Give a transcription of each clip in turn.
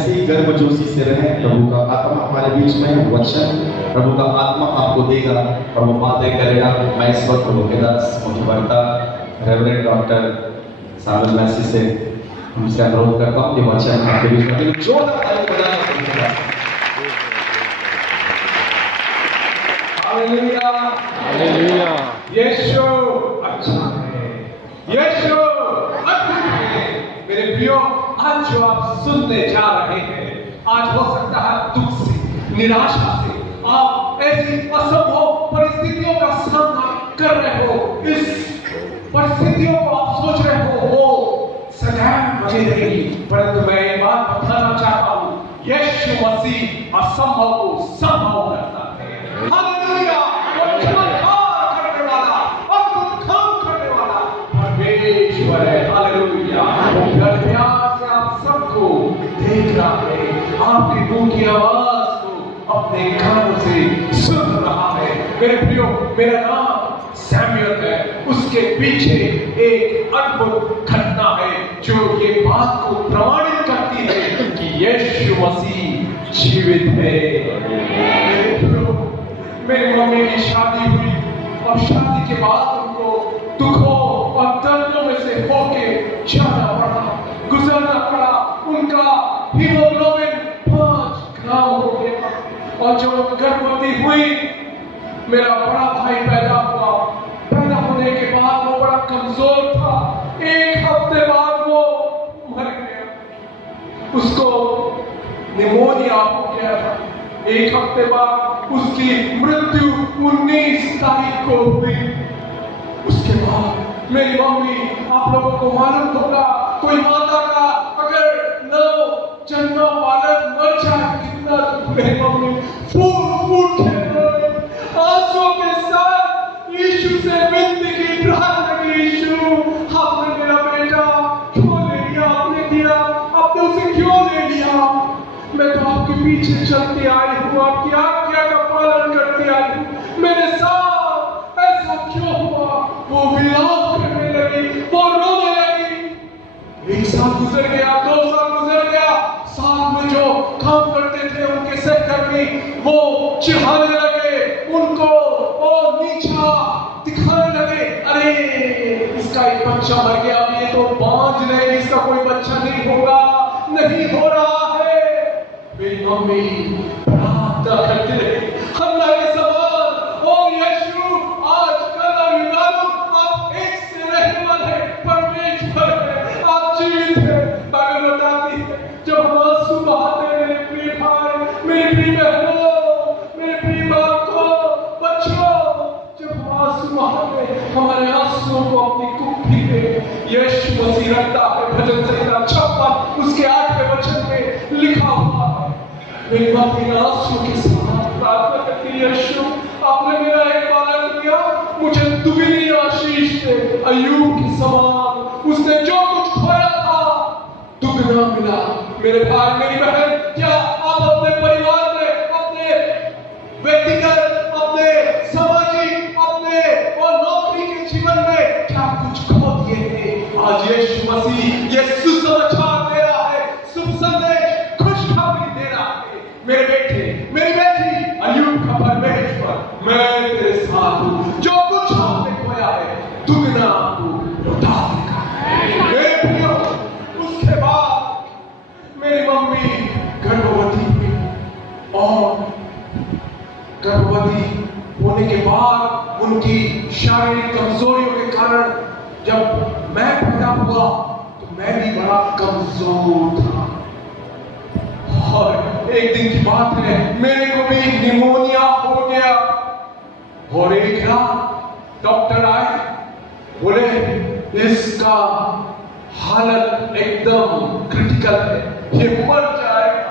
ऐसी गर्मजोशी से रहें। प्रभु का आत्मा हमारे बीच में वचन प्रभु का आत्मा आपको देगा और वो बातें करेगा। मैं इस वक्त प्रभु के दास मुख्यवर्ता रेवरेंड डॉक्टर सामुएल मैसी से हमसे अनुरोध करता हूँ कि वचन आपके बीच में जोरदार ताली बजाएं। Hallelujah hallelujah. यीशु अच्छा है, यीशु अद्भुत है। मेरे प्रियो, आज जो आप सुनने जा रहे हैं, आज हो सकता है दुख से, निराशा से आप ऐसी असंभव परिस्थितियों का सामना कर रहे हो। इस परिस्थितियों को आप सोच रहे हो वो सदैव बनी रहेगी, परंतु मैं एक बात बताना चाहता हूँ, यीशु मसीह असंभव को संभव करता है। हालेलुया। वो चमत्कार करने वाला, अद्भुत काम करने वाला परमेश्वर है। हालेलुया। वो प्यार से आप सबको देख रहा है, आपके मुंह की आवाज को अपने कानों से सुन रहा है। मेरे प्रियो, मेरा नाम सैमुअल है। उसके पीछे एक अद्भुत घटना है जो ये बात को प्रमाणित करती है कि यीशु मसीह जीवित है। मेरे प्रियो, मेरी मम्मी की शादी हुई और शादी के बाद उनको दुखों और दर्दों में से होके जाना पड़ा, गुजरना पड़ा। उनका हीमोग्लोबिन 5 ग्राम हो गया और जब गर्भवती हुई, मेरा बड़ा भाई पैदा हुआ। पैदा होने के बाद वो बड़ा कमजोर था। 1 हफ्ते बाद वो मर गया। उसको निमोनिया हो गया था। 1 हफ्ते बाद उसकी मृत्यु 19 तारीख को हुई। उसके बाद मेरी मम्मी, आप लोगों को मालूम होगा, कोई माता का अगर नवजन्मा बालक मर जाए कितना मेरी मम्मी फूट के आंसुओं के साथ यीशु से विनती की, प्रार्थना की, यीशु आपने मेरा बेटा क्यों ले लिया, आपने दिया, आपने उसे क्यों ले लिया? मैं तो आपके पीछे चलती आई हूँ, आपकी आज्ञा का पालन करती आई हूँ, मेरे साथ ऐसा क्यों हुआ? वो विलाप करने लगी, वो रोने लगी। 1 साल गुजर गया, 2 साल गुजर गया। साथ में जो काम करते थे उनके सहकर्मी वो चिढ़ाने लगे, उनको वो नीचा दिखाने लगे। अरे इसका एक बच्चा मर गया, अब ये तो बांझ रहेगी, इसका कोई बच्चा नहीं होगा, नहीं हो रहा है। मेरी मम्मी प्रार्थना करती रही, अल्लाह के सवाल, ओ यीशु आज कल और युगानु आप एक से रहने वाले परमेश्वर है, आप जीवित हैं। बाइबल बताती है जब हम आंसू बहाते हैं, मेरे प्रिय भाई, मेरी प्रिय बहनों, मेरे प्रिय माँ को, बच्चों, जब हम आंसू बहाते हैं, हमारे आंसुओं को अपनी कुप्पी में यीशु मसीह रखता है। भजन संहिता 56 उसके 8वें वचन में लिखा हुआ है। मेरी माँ बिना आंसू के साथ प्रार्थना करती है, यीशु आपने मेरा एक बालक दिया, मुझे दुगनी आशीष दे। अय्यूब के समान उसने जो कुछ खोया था दुगना मिला। मेरे भाई, मेरी बहन, क्या आप अपने परिवार में, अपने व्यक्तिगत, अपने सामाजिक, अपने और नौकरी के जीवन में क्या कुछ खो दिए हैं? आज यीशु मसीह ये सुसमाचार दे रहा है, शुभ संदेश, खुशखबरी दे रहा है। मेरे बेटे, मेरी बेटी, अय्यूब का परमेश्वर, मैं तेरे साथ हूँ। जो कुछ आपने खोया है दुगना आपको लौटा देगा। मेरे प्रियो, उसके बाद मेरी मम्मी गर्भवती हुई और गर्भवती होने के बाद उनकी शारीरिक कमजोरियों के कारण जब मैं पैदा हुआ तो मैं भी बड़ा कमजोर था। और एक दिन की बात है, मेरे को भी निमोनिया हो गया और एक रात डॉक्टर आए, बोले इसका हालत एकदम क्रिटिकल है, ये मर जाएगा,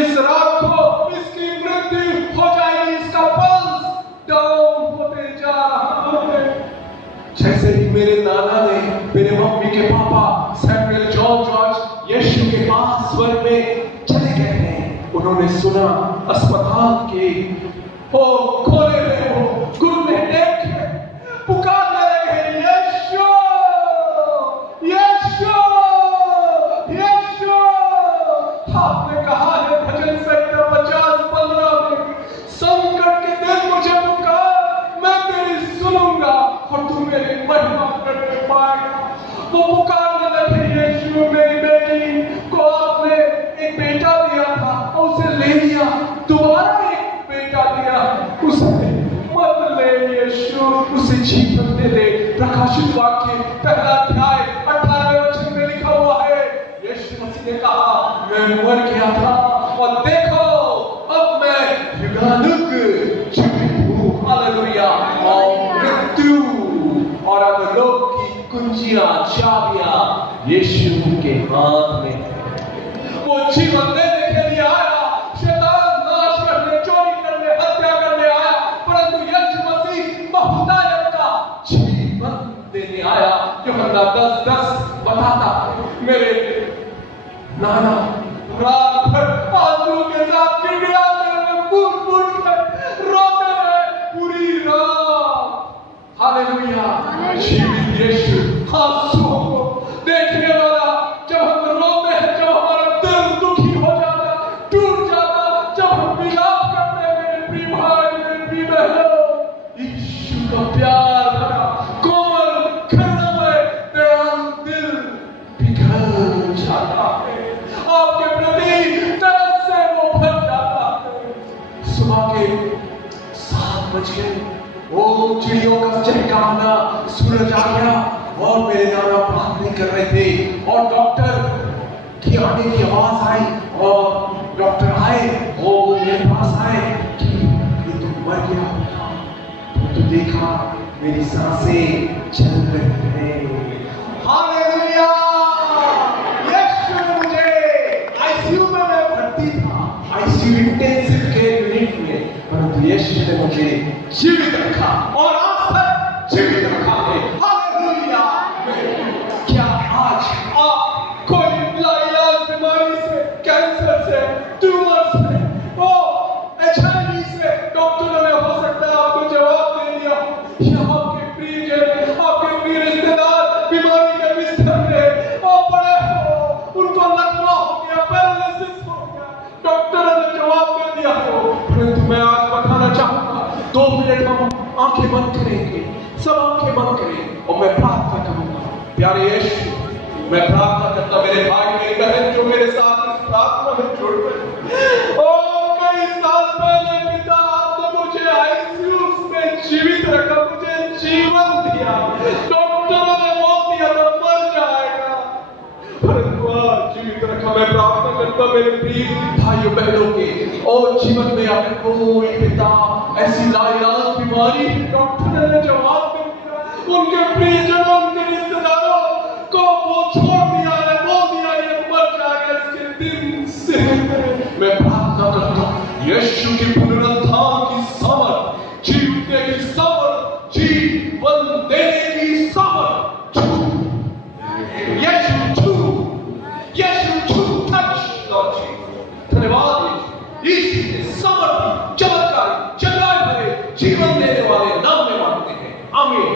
इस रात को इसकी मृत्यु हो जाएगी, इसका पल्स डाउन होते जा रहा है। जैसे ही मेरे नाना ने मेरे मम्मी के पापा सैमुअल जॉर्ज यीशु के पास स्वर्ग में चले गए हैं, उन्होंने सुना अस्पताल के हो खोले हुए हो घुटने टेक पुकारने लगे, यीशु यीशु यीशु, आप मेरी महिमा करने पाएगा। वो पुकारने लगे, यीशु मेरी बेटी को आपने एक बेटा दिया था, उसे ले लिया, दोबारा एक बेटा दिया, उसे मत ले यीशु, उसे जीवन दे दे। प्रकाशित वाक्य पहला अध्याय 18वें वचन में लिखा हुआ है, यीशु मसीह ने कहा, मैं मर गया था और देखो अब मैं युगानुग जीवित हूँ। हालेलुया। और मृत्यु और अधोलोक की कुंजियां, चाबियां यीशु के हाथ में है। वो जीवन देने के लिए आया, शैतान नाश करने, चोरी करने, हत्या करने आया, परंतु यीशु मसीह बहुतायत का जीवन देने आया। यूहन्ना 10:10 बताता, मेरे नाना रात भर आंसू के साथ गिड़गिड़ाते हुए फूट कर रोते रहे पूरी रात। हालेलुया। जीवित यीशु आंसुओं को देखने वाला, जब हम रोते हैं, जब हमारा दिल दुखी हो जाता, टूट जाता, जब हम विलाप करते हैं, मेरे प्रिय भाई, मेरे प्रिय बहनों, यीशु का प्यार भरा कोमल करुणामय दयालु दिल पिघल जाता है, आपके प्रति तरस से वो भर जाता है। सुबह के 7 बजे वो चिड़ियों का चहकाना, सूरज आ गया और मेरे नाना प्रार्थना कर रहे थे और डॉक्टर की आने की आवाज आई और डॉक्टर आए और मेरे पास आए कि ये तो मर गया, तो देखा मेरी सांसें चल रही हैं। हालेलुया। यीशु ने मुझे आईसीयू में मैं भर्ती था, आईसीयू इंटेंसिव केयर यूनिट में, परंतु यीशु ने मुझे जीवित रखा और आज तक जीवित रखा है। हालेलुया। क्या आज आप कोई लाइलाज बीमारी से, कैंसर से, ट्यूमर से, HIV से, डॉक्टरों ने हो सकता है आपको जवाब दे दिया, या आपके प्रियजन, आपके प्रिय रिश्तेदार बीमारी के बिस्तर में पड़े हो, उनको लकवा हो गया, पैरालिसिस हो गया, डॉक्टरों ने जवाब दे दिया हो, परंतु मैं आज बताना चाहूंगा, 2 मिनट हम आंखें बंद करेंगे, सब आंखें बंद करें और मैं प्रार्थना करूंगा। प्यारे यीशु, मैं प्रार्थना करता मेरे भाई मेरी बहन जो मेरे साथ इस प्रार्थना में जुड़ गए, और कई साल पहले पिता आपने मुझे आईसीयू में जीवित रखा, मुझे जीवन दिया, डॉक्टरों ने बोल दिया था मर जाएगा, परंतु आज जीवित रखा। मैं प्रार्थना करता मेरे प्रिय भाइयों बहनों के और जीवन में अगर कोई पिता ऐसी लाइलाज बीमारी डॉक्टर ने जवाब दे दिया, उनके प्रियजनों, उनके रिश्तेदारों को वो छोड़ दिया है, बोल दिया ये मर जाएगा, इसके दिन से मैं प्रार्थना करता हूं यीशु की पुनरुत्थान की सामर्थ, जीवने की सामर्थ, जीवन देने की सामर्थ, यीशु टच लॉर्ड जी। धन्यवाद यीशु समर्थ, चमत्कार, चंगाई भरे जीवन देने वाले नाम में मांगते हैं, आमीन।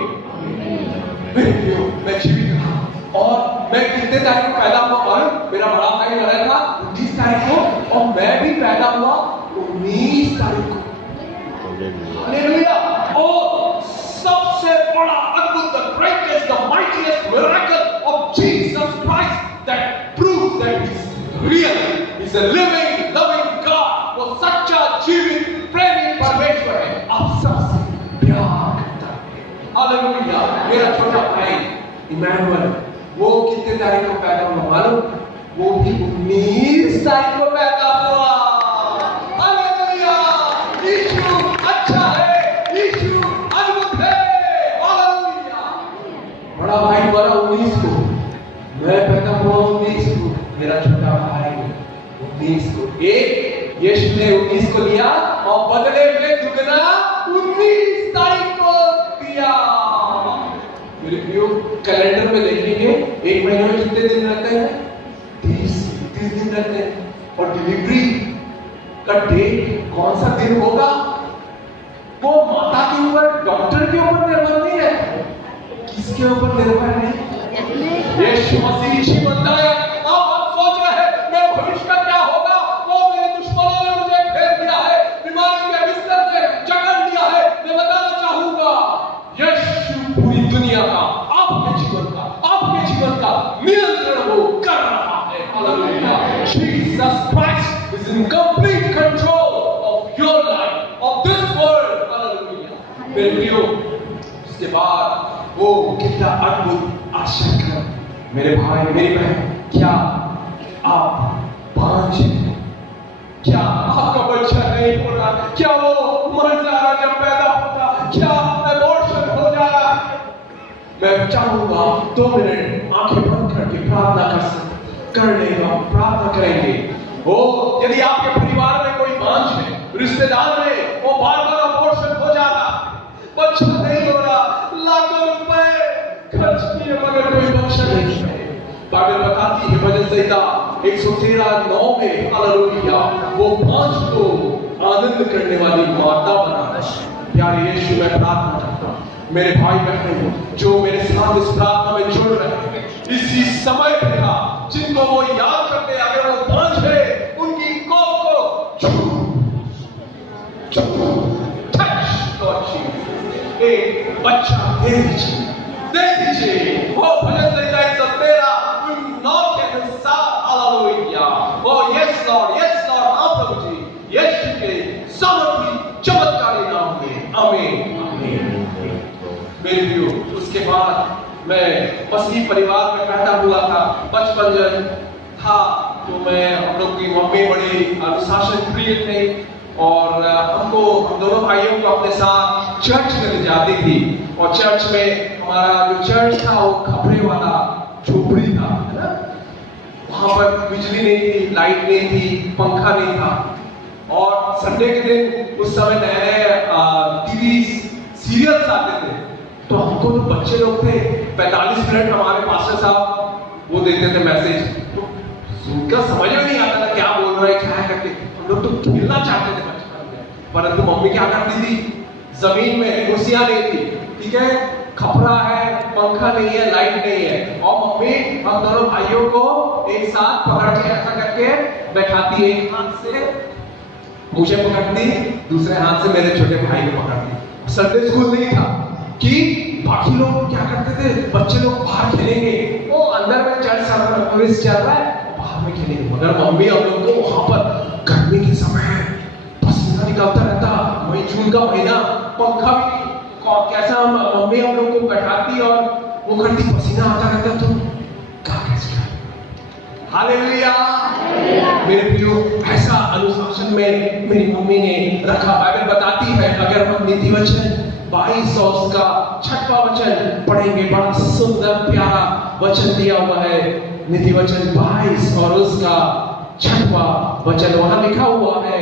मेरे प्रियो, मैं जीवित रहा और मैं कितने तारीख को पैदा हुआ मालूम? मेरा बड़ा भाई लड़ा था 29 तारीख को और मैं भी पैदा हुआ 19 तारीख को। हालेलुया। और सबसे बड़ा अद्भुत, the greatest, the mightiest miracle of Jesus Christ that proves that he's real, he's a living, loving God, वो सच्चा जीवित प्रेमी परमेश्वर है, आप सबसे प्यार करता है। हालेलुया। मेरा छोटा भाई इमैनुअल, वो कितने तारीख को पैदा हुआ मालूम? वो भी 19 तारीख को पैदा हुआ। हालेलुया। यीशु अच्छा है, यीशु अद्भुत है। हालेलुया। बड़ा भाई वाला 19 को, मैं पैदा हुआ 19 को, मेरा छोटा भाई 19 को। एक यीशु ने 19 को लिया और बदले में दुगना 19 तारीख को दिया। मेरे प्रियो, कैलेंडर में देखेंगे एक महीने में कितने दिन रहते हैं? 30 दिन रहते हैं। और डिलीवरी का डेट कौन सा दिन होगा वो माता के ऊपर, डॉक्टर के ऊपर निर्भर नहीं है। किसके ऊपर निर्भर है? यीशु मसीह जीवन है। आप सोच रहे हैं मैं भविष्य का क्या होगा, वो मेरे दुश्मनों ने मुझे घेर दिया है, बीमारी के बिस्तर में जकड़ लिया है। मैं बताना चाहूंगा यीशु पूरी दुनिया वो कितना अद्भुत आश्चर्य। मेरे भाई मेरी बहन, क्या आप बांझ हैं? क्या आपका बच्चा नहीं हो रहा? क्या वो मर जा रहा जब पैदा होता? क्या अबॉर्शन हो जा रहा? मैं चाहूंगा 2 मिनट आंखें बंद करके प्रार्थना कर लेगा, प्रार्थना करेंगे। ओ यदि आपके परिवार में कोई बांझ है, रिश्तेदार में वो बार-बार अबॉर्शन हो जा रहा, बच्चा नहीं हो रहा, लाखों रुपए खर्च किए मगर कोई बच्चा नहीं है। बाइबल बताती है भजन संहिता 113:9 में, हालेलुया, वो बांझ को आनंद करने वाली माता बनाना है। प्यारे यीशु, मैं प्रार्थना करता हूं मेरे भाई बहनों जो मेरे साथ इस प्रार्थना में जुड़ रहे हैं, इसी समय पे था जिनको वो याद करते, अगर वो बांझ है उनकी कोख को एक बच्चा दे दीजिए। वो भजन संहिता 113:9 के अनुसार, हालेलुया, ओ यस लॉर्ड, हाँ प्रभु जी, यीशु के सामर्थी चमत्कारी नाम में, आमीन आमीन। मेरे प्रियो, उसके बाद मैं मसीह परिवार में पैदा हुआ था। बचपन जब था तो हम लोग की मम्मी बड़ी अनुशासन प्रिय थे और हम दोनों भाइयों को अपने साथ चर्च में ले जाती थी। और चर्च में हमारा जो चर्च था वो खपड़े वाला झोपड़ी था, है ना? वहां पर बिजली नहीं थी, लाइट नहीं थी, पंखा नहीं था। और संडे के दिन उस समय नए टीवी सीरियल्स आते थे, तो हमको तो बच्चे लोग थे, 45 मिनट हमारे पास्टर साहब वो देते थे मैसेज, तो सुनकर समझ में नहीं आता था क्या बोल रहा है, क्या है करके। हम लोग तो खेलना चाहते थे बचपन में, परंतु मम्मी क्या करती थी, जमीन में कुर्सियां नहीं थी, ठीक है, खपरा है, पंखा नहीं है, लाइट नहीं है, और मम्मी हम दोनों भाइयों को एक साथ पकड़ के ऐसा करके बैठाती, एक हाथ से मुझे पकड़ती, दूसरे हाथ से मेरे छोटे भाई को पकड़ती। संडे स्कूल नहीं था कि बाकी लोग क्या करते थे, बच्चे लोग बाहर खेलेंगे, वो अंदर में चर्च सर्विस चल रहा है, बाहर में खेलेंगे, मगर मम्मी हम लोग को वहां पर गर्मी के समय है, पसीना निकलता रहता, मई जून का महीना, पंखा भी कैसा, मम्मी हम लोग को बैठाती और वो करती, पसीना आता रहता, तो क्या कैसे, हालेलुया। मेरे प्रियो, ऐसा अनुशासन में मेरी मम्मी ने रखा। बाइबल बताती है, अगर हम नीति वचन 22 और उसका 6वां वचन पढ़ेंगे, बड़ा सुंदर प्यारा वचन दिया हुआ है, नीति वचन 22 और उसका 6वां वचन, वहां लिखा हुआ है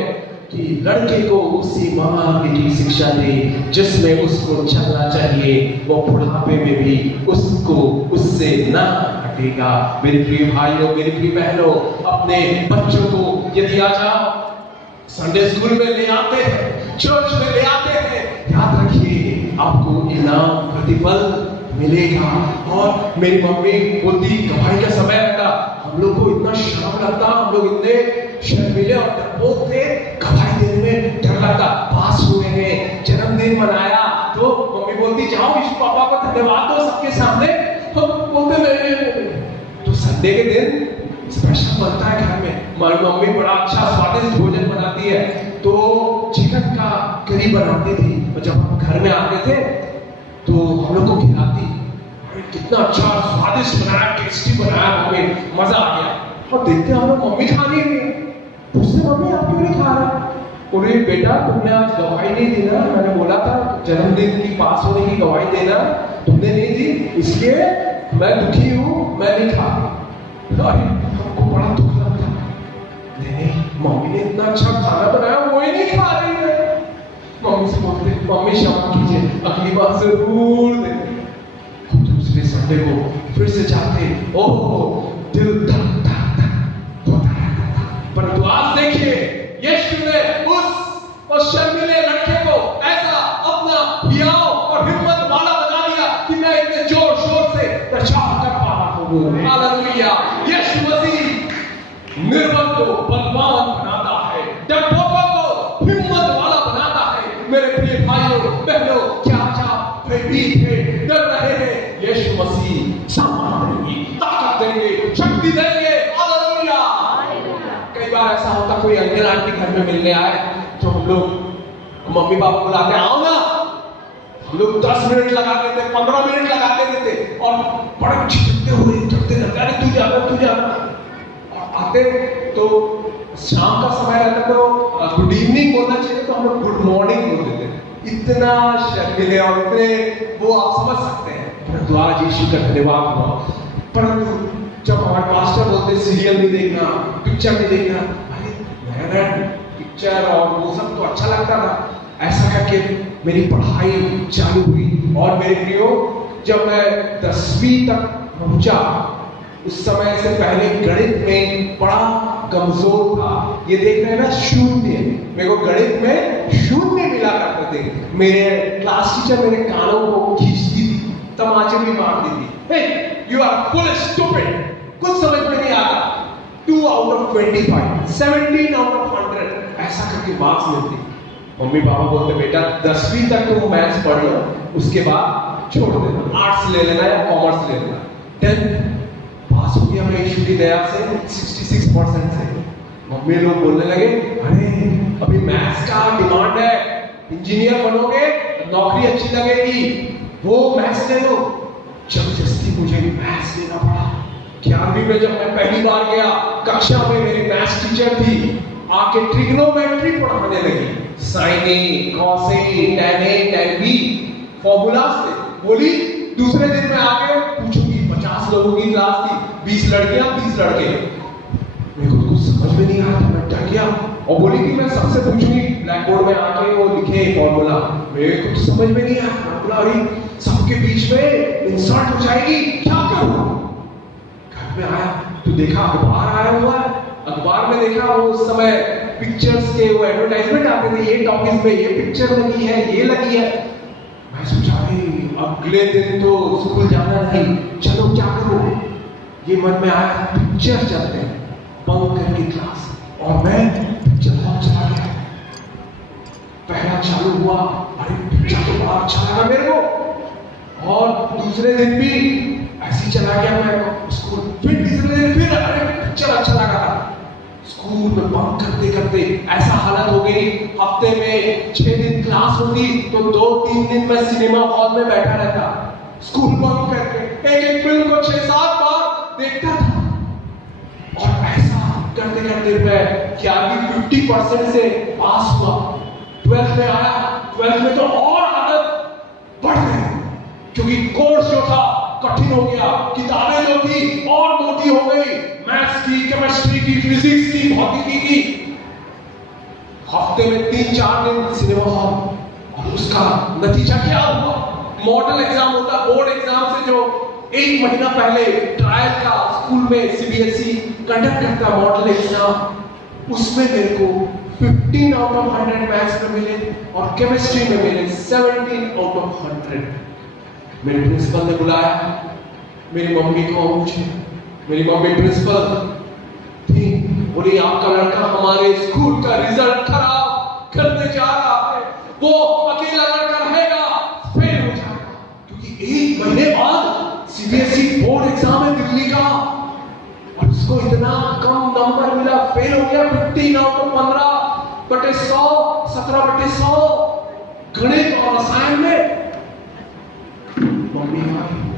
कि लड़के को उसी मार्ग की शिक्षा दे जिसमें उसको चलना चाहिए, वो बुढ़ापे में भी उससे ना हटेगा। मेरे प्रिय भाइयों, मेरी प्रिय बहनों, अपने बच्चों को यदि आज आप संडे स्कूल में ले आते हैं, चर्च में ले आते हैं, याद रखिए आपको इनाम प्रतिफल मिलेगा। और मेरी मम्मी बोलती, गवाही का समय रहता, हम लोग को इतना शर्म लगता, हम लोग इतने शर्मीले और डरपोक थे, गवाही देने में डर लगता। पास हुए हैं, जन्मदिन मनाया, तो मम्मी बोलती, जाओ यीशु पापा को धन्यवाद दो सबके सामने, तो बोलते नहीं। तो संडे के दिन स्पेशल बनता है घर में, मम्मी बड़ा अच्छा स्वादिष्ट भोजन बनाती है, तो चिकन का करी बनाती थी, और जब हम घर में आते थे तो हम लोग को खिलाती, कितना अच्छा स्वादिष्ट बनाया, टेस्टी बनाया मम्मी, मजा आ गया। और देखते हम लोग मम्मी खा रही है, पूछते मम्मी आप क्यों नहीं खा रहे? बोले बेटा तुमने आज गवाही नहीं दी ना, मैंने बोला था जन्मदिन की पास होने की गवाही देना, तुमने नहीं दी, इसलिए मैं दुखी हूँ, मैं नहीं खा रही। हमको बड़ा दुख लगता, नहीं मम्मी ने इतना अच्छा खाना बनाया, वो ही नहीं खा रही है। मम्मी से बोलते, मम्मी क्षमा कीजिए, अगली बार जरूर देंगे। दूसरे संडे को फिर से जाते, ओह दिल धक धक धक होता रहता था। परंतु आज देखिए, यीशु ने उस शर्मीले लड़के को ऐसा अपना हियाव और हिम्मत वाला बना दिया कि मैं इतने जोर शोर से प्रचार कर पा रहा हूँ। हालेलुया। यीशु मसीह निर्बल को बलवान बनाता है, डरपोकों को हिम्मत वाला बनाता है। मेरे प्रिय भाइयों बहनों, क्या आप भयभीत हैं, डर रहे हैं? यीशु मसीह सामर्थ देंगे, ताकत देंगे, शक्ति देंगे। हालेलुया। कई बार ऐसा होता, कोई अंकल आंटी घर में मिलने आए तो हम लोग मम्मी पापा बुलाते, आओ ना, हम लोग 10 मिनट लगा देते, 15 मिनट लगा आते तो शाम का समय रहता तो गुड इवनिंग बोलना चाहिए, तो हम लोग गुड मॉर्निंग बोल देते हैं। इतना शर्मिले और इतने वो आप समझ सकते हैं। परंतु आज यीशु का धन्यवाद हुआ। परंतु जब हमारे पास्टर बोलते सीरियल नहीं देखना, पिक्चर नहीं देखना, अरे नया पिक्चर और वो सब तो अच्छा लगता था। ऐसा करके मेरी पढ़ाई चालू हुई और मेरे प्रियो जब मैं 10वीं तक पहुंचा, उस समय से पहले गणित में बड़ा कमजोर था। ये देख रहे हैं ना, शून्य, मेरे को गणित में शून्य मिला करते थे। मेरे क्लास टीचर मेरे कानों को खींचती थी, तमाचे भी मारती थी। हे यू आर फुल स्टूपिड, कुछ समझ में नहीं आता। 2 आउट ऑफ 25, 17 आउट ऑफ 100 ऐसा करके मार्क्स मिलती। मम्मी पापा बोलते बेटा 10वीं तक तो मैथ्स पढ़ लो, उसके बाद छोड़ देना, आर्ट्स ले लेना या कॉमर्स ले लेना। 10th पास हो गया मैं ईश्वर की दया से 66% से। मम्मी लोग बोलने लगे अरे अभी मैथ्स का डिमांड है, इंजीनियर बनोगे नौकरी अच्छी लगेगी, वो मैथ्स ले लो। जबरदस्ती मुझे मैथ्स लेना पड़ा। 11वीं में जब मैं पहली बार गया कक्षा में, मेरी मैथ्स टीचर थी, आके ट्रिग्नोमेट्री पढ़ाने लगी, sine A, cos A, tan A, tan B formula से। बोली दूसरे दिन में आके पूछूंगी, 50 लोगों की क्लास थी, 20 लड़कियां 30 लड़के। मेरे को कुछ समझ में नहीं आया, मैं डर गया और बोली कि मैं सबसे पूछूंगी ब्लैक बोर्ड में आके वो लिखे फॉर्मूला। मेरे को कुछ समझ में नहीं आया, फॉर्मूला अरे सबके बीच में इंसल्ट हो जाएगी, क्या करूं। घर में आया तो देखा अखबार आया हुआ है, अखबार में देखा वो उस समय पिक्चर्स के वो एडवर्टाइजमेंट आते थे, ये टॉकीज में ये पिक्चर लगी है, ये लगी है। मैं सोचा अगले दिन तो स्कूल जाना नहीं, चलो क्या करो। ये मन में आया पिक्चर चलते हैं, बंक करके क्लास, और मैं पिक्चर हॉल चला गया। पहला चालू हुआ, अरे पिक्चर तो बड़ा अच्छा लगा मेरे को, और दूसरे दिन भी ऐसे ही चला गया मैं स्कूल। फिर तीसरे दिन फिर अरे पिक्चर अच्छा लगा। स्कूल में बंक करते करते ऐसा हालत हो गई, हफ्ते में 6 दिन क्लास होती तो 2-3 दिन मैं सिनेमा हॉल में बैठा रहता, स्कूल बंक करके एक फिल्म को 6-7 बार देखता था। और ऐसा करते करते मैं 50% से पास हुआ। 12th में आया, 12th में तो और आदत बढ़ गई, क्योंकि कोर्स जो था कठिन हो गया, किताबें जो थी और मोटी हो गई, मैथ्स की, केमिस्ट्री की, फिजिक्स की, भौतिकी की। हफ्ते में 3-4 दिन सिनेमा हॉल, और उसका नतीजा क्या हुआ? मॉडल एग्जाम होता, बोर्ड एग्जाम से जो 1 महीना पहले ट्रायल का स्कूल में सीबीएसई कंडक्ट करता मॉडल एग्जाम, उसमें मेरे को 15 आउट ऑफ 100 मैथ्स में मिले और केमिस्ट्री में मिले 17 आउट ऑफ 100। मेरे प्रिंसिपल ने बुलाया, मेरी मम्मी को पूछे, मेरी मम्मी प्रिंसिपल थी, बोली आपका लड़का हमारे स्कूल का रिजल्ट खराब करने जा रहा है, वो अकेला लड़का रहेगा, फेल हो जाएगा। क्योंकि 1 महीने बाद सीबीएसई बोर्ड एग्जाम है दिल्ली का, और उसको इतना कम नंबर मिला, फेल हो गया। 15 आउट ऑफ 15/100, 17/100 गणित और रसायन में। मम्मी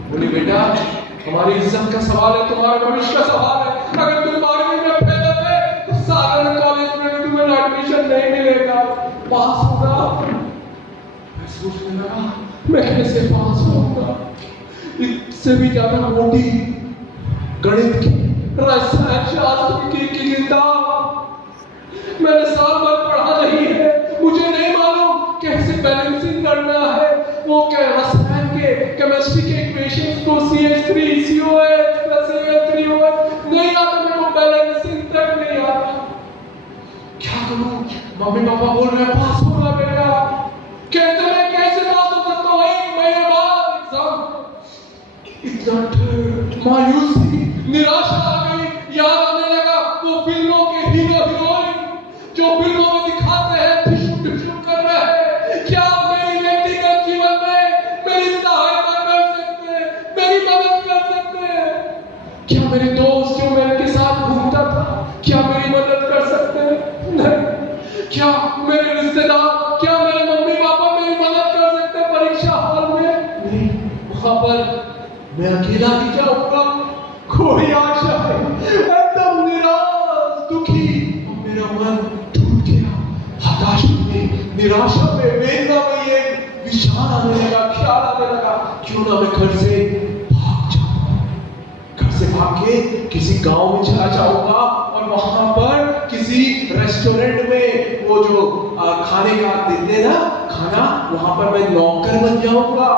बोली बेटा हमारी इज्जत का सवाल है, तुम्हारे भविष्य का सवाल है, अगर तुम 12वीं में फेल होते तो सागर कॉलेज में तुम्हें एडमिशन नहीं मिलेगा, पास होगा। मैं सोचने लगा मैं कैसे पास होऊंगा, इससे भी ज्यादा मोटी गणित की, रसायन शास्त्र की किताब मैंने साल भर पढ़ा नहीं है, मुझे नहीं मालूम कैसे बैलेंसिंग करना है, वो क्या रसायन के, केमिस्ट्री के इक्वेशंस को CH3 COH + CH3OH नहीं आता, मेरे को बैलेंसिंग तक नहीं आता। क्या करूं? मम्मी पापा बोल रहे हैं पास होना बेटा, कहते मैं कैसे पास हो सकता हूं 1 महीने बाद एग्जाम। इतना मायूसी, निराशा आ गई, याद आने लगा वो फिल्मों के हीरो हीरोइन जो फिल्मों में दिखाते हैं टिश्यू कर रहे हैं। क्या मेरी व्यक्तिगत जीवन में मेरी सहायता कर सकते हैं, मेरी मदद कर सकते हैं? क्या मेरे दोस्त जो मेरे साथ घूमता था, क्या मेरी मदद कर सकते हैं? नहीं। क्या मेरे रिश्तेदार, क्या मेरे मम्मी पापा मेरी मदद कर सकते हैं परीक्षा हॉल में? नहीं। वहां पर मैं अकेला ही जाऊंगा, कोई आशा नहीं, एकदम निराश। निराशा में, वेदना में ये विचार आने लगा, ख्याल आने लगा, क्यों ना मैं घर से भाग जाऊं, घर से भाग के किसी गांव में चला जाऊंगा और वहां पर किसी रेस्टोरेंट में वो जो खाने का देते ना खाना, वहां पर मैं नौकर बन जाऊंगा।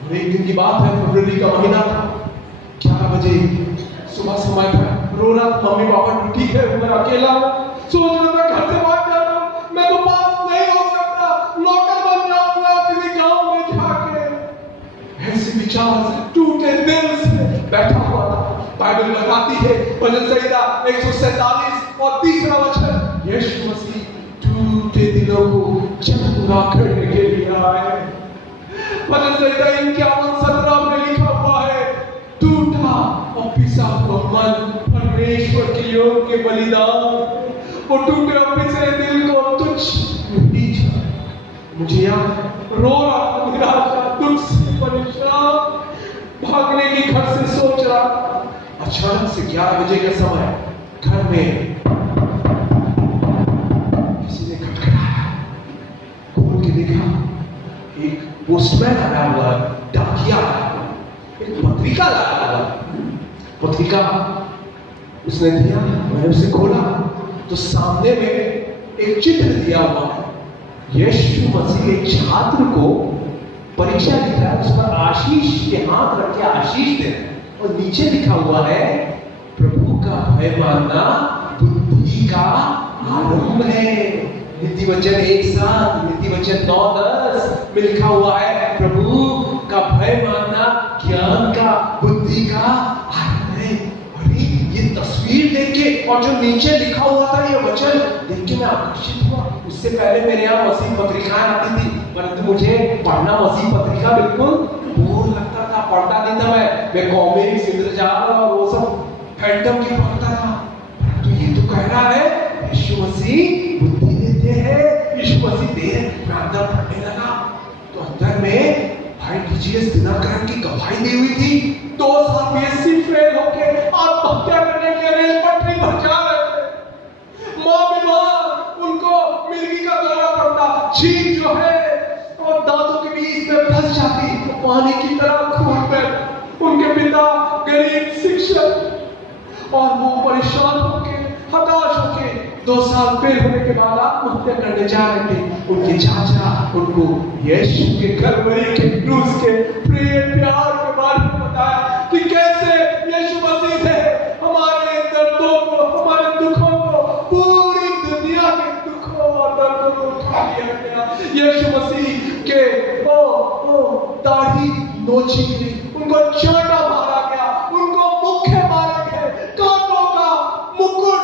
और एक दिन की बात है, फरवरी का महीना था, 11 बजे सुबह समय था, रो रहा था, मम्मी पापा ठीक है, मैं अकेला हूं, सोच रहा था घर से भाग जाऊं, मैं तो पास नहीं हो सकता, नौकर बन जाऊंगा किसी गांव में जाके। ऐसे विचार से टूटे दिल से बैठा हुआ था। बाइबल बताती है भजन संहिता 147 और 3रा वचन, यीशु मसीह टूटे दिलों को चकना करने के लिए आए। भजन संहिता 51:17 में लिखा हुआ है, टूटा और पिसा हुआ मन परमेश्वर के योग्य बलिदान, वो टूटे और पिसे दिल को तुच्छ नहीं जाने। मुझे याद रो रहा, निराशा, दुख से परेशान, भागने की घर से सोच रहा। अचानक से 11 बजे का समय घर में किसी ने खटखटाया, खोल के देखा, एक पोस्टमैन आया हुआ, डाकिया आया हुआ, एक पत्रिका लाया हुआ। पत्रिका उसने दिया, मैंने उसे खोला तो सामने में एक चित्र दिया हुआ है, यीशु मसीह एक छात्र को परीक्षा लिखा है, उस पर आशीष के हाथ रख के आशीष दे, और नीचे लिखा हुआ है, प्रभु का भय मानना बुद्धि का आरंभ है। नीति वचन 1:7, नीति वचन 9:10 में लिखा हुआ है, प्रभु का भय मानना ज्ञान का, बुद्धि का आरंभ है। अरे ये तस्वीर देख के और जो नीचे लिखा हुआ था ये वचन देख के मैं आकर्षित हुआ। उससे पहले मेरे यहाँ मसीह पत्रिकाएं आती थी, परंतु मुझे पढ़ना मसीह पत्रिका बिल्कुल बोर लगता था, पढ़ता नहीं था। मैं कॉमिक्स, इंद्रजाल और वो सब फैंटम की पढ़ता था। तो ये तो कह रहा है यीशु मसीह बुद्धि देते हैं, यीशु मसीह दे। मैं अंदर पढ़ने लगा तो अंदर में भाई टीजीएस दिनकरन की गवाही दी हुई थी। 2 साल बीएससी फेल होके आत्महत्या करने के लिए पटरी पर जा रहे थे। माँ बीमार, उनको मिर्गी का दौरा पड़ता, छींक जो है और दांतों के बीच में फंस जाती तो पानी की तरह खून में। उनके पिता गरीब शिक्षक और वो परेशान होके, हताश होके 2 साल फेल होने के बाद आत्महत्या करने जा रहे थे। उनके चाचा उनको यीशु के कलवरी के क्रूस के प्रेम प्यार के बारे में बताया कि कैसे यीशु मसीह ने हमारे दर्दों को, हमारे दुखों को, पूरी दुनिया के दुखों और दर्दों को उठा लिया गया। यीशु मसीह के दाढ़ी नोची गई, उनको चांटा मारा गया, उनको मुक्के मारे गए, कांटों का मुकुट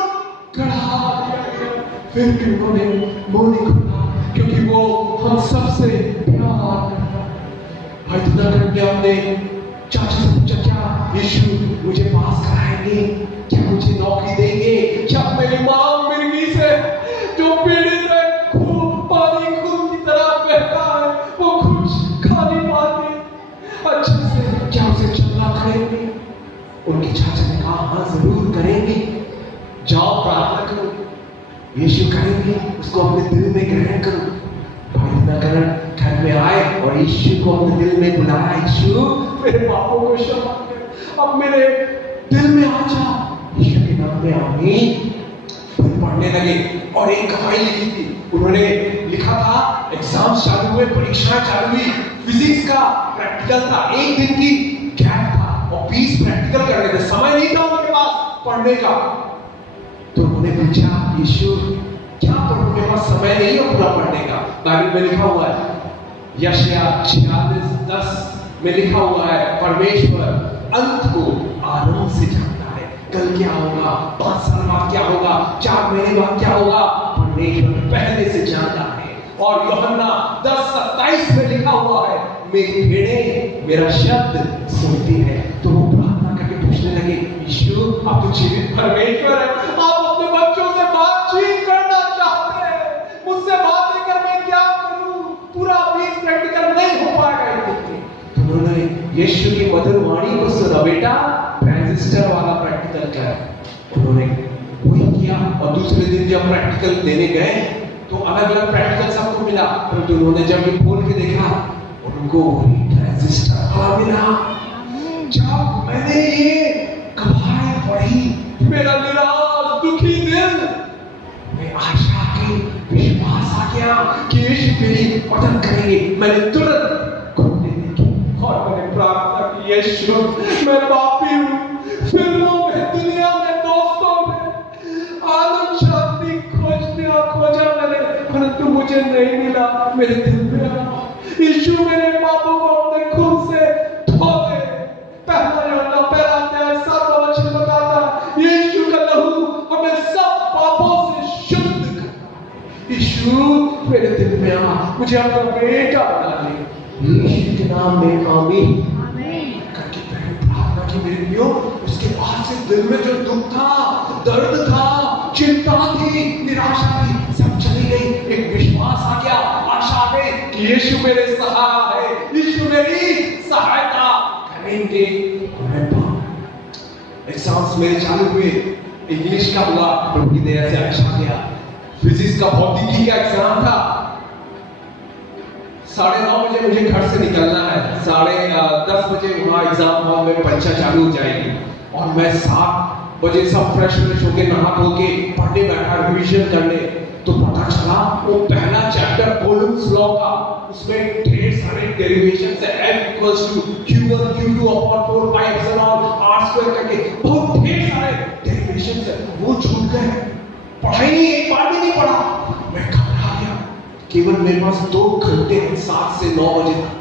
गढ़ा दिया गया। फिर भी उन्होंने मुंह नहीं खोला, क्योंकि वो हम सबसे प्यार करता है। भाई दिनकर ने अपने चाचा से पूछा, क्या यीशु मुझे पास कराएंगे, क्या मुझे नौकरी देंगे, क्या मेरी मां मिर्गी से जो पीड़ित है, पानी खून की तरह बहता है, वो कुछ खा नहीं पाती, अच्छे से क्या उसे चलना करेंगे? उनके चाचा ने कहा, हाँ जरूर करेंगे, जाओ प्रार्थना करो, यीशु करेंगे, उसको अपने दिल में ग्रहण करो। भाई दिनकर घर में आए और यीशु को अपने दिल में बुलाया, यीशु मेरे पापों को क्षमा कर, अब मेरे दिल में आ जा। यीशु के नाम में आमीन। पढ़ने लगे और एक गवाही लिखी थी। उन्होंने लिखा था, एग्जाम्स चालू हुए, परीक्षाएं चालू हुई, फिजिक्स का प्रैक्टिकल था, 1 दिन की गैप था और 20 प्रैक्टिकल करने थे, समय नहीं था उनके पास पढ़ने का। तो उन्होंने पूछा, यीशु क्या पढ़ूं, मेरे पास समय नहीं है पूरा पढ़ने का। बाइबल में लिखा हुआ है, यशायाह 46:10 में लिखा हुआ है, परमेश्वर अंत को आरंभ से जानता है, कल क्या होगा, 5 साल बाद क्या होगा, 4 महीने बाद क्या होगा, परमेश्वर पहले से जानता है। और यूहन्ना 10:27 में लिखा हुआ है, मेरी भेड़ें मेरा शब्द सुनती है। तो वो प्रार्थना करके पूछने लगे, यीशु आप तो जीवित परमेश्वर है, आप अपने बच्चों से बातचीत करना चाहते हैं, मुझसे बातें कर मैं क्या करूं, पूरा 20 प्रैक्टिकल नहीं हो पाएगा। तो उन्होंने यीशु की मधुर वाणी को सुना, बेटा ट्रांजिस्टर वाला प्रैक्टिकल कर। उन्होंने वही किया और दूसरे दिन जब प्रैक्टिकल देने गए तो अलग अलग प्रैक्टिकल सबको मिला, परंतु उन्होंने जब ये खोल के देखा उनको वही ट्रांजिस्टर वाला मिला। जब मैंने ये गवाही पढ़ी, मेरा निराश दुखी दिल में आशा की विश्वास आ गया कि यीशु मेरी मदद करेंगे। मैंने तुरंत घुटने देखी और मैंने प्रार्थना की, यीशु मैं पापी हूँ, फिल्मों में, दुनिया में, दोस्तों में आनंद शांति खोजा मैंने, परंतु मुझे नहीं मिला। मेरे दिल में यीशु मेरे पापों को अपने खून से धो दे। पहला यूहन्ना पहला अध्याय 7वां वचन बताता है यीशु का लहू हमें सब पापों से शुद्ध करता है। यीशु मेरे दिल में आ, मुझे अपना बेटा बना ले, यीशु के नाम में आमीन करके मैंने प्रार्थना की। मेरे प्रियो, उसके बाद से दिल में जो दुख था, दर्द था, चिंता थी, निराशा थी, सब चली गई। एक विश्वास आ गया, आशा आ गई कि यीशु मेरे सहारा है, यीशु मेरी सहायता करेंगे। एग्जाम्स मेरे चालू हुए, इंग्लिश का हुआ, प्रभु की दया से अच्छा गया। फिजिक्स का भौतिकी का एग्जाम था, 9:30 बजे मुझे घर से निकलना है, 10:30 बजे वहां एग्जाम हॉल में परीक्षा चालू हो जाएगी और मैं 7 बजे सब फ्रेश होके नहा धो के पढ़ने बैठा, रिवीजन करने। तो पता चला वो पहला चैप्टर कोलम्स लॉ का, उसमें ढेर सारे डेरिवेशंस है, F equals to Q1 Q2 upon 4 pi epsilon R square करके बहुत ढेर सारे डेरिवेशंस है, वो छूट गए। पढ़ाई नहीं, एक बार भी नहीं पढ़ा। मैं घबरा गया, केवल मेरे पास 2 घंटे हैं 7 से 9 बजे तक,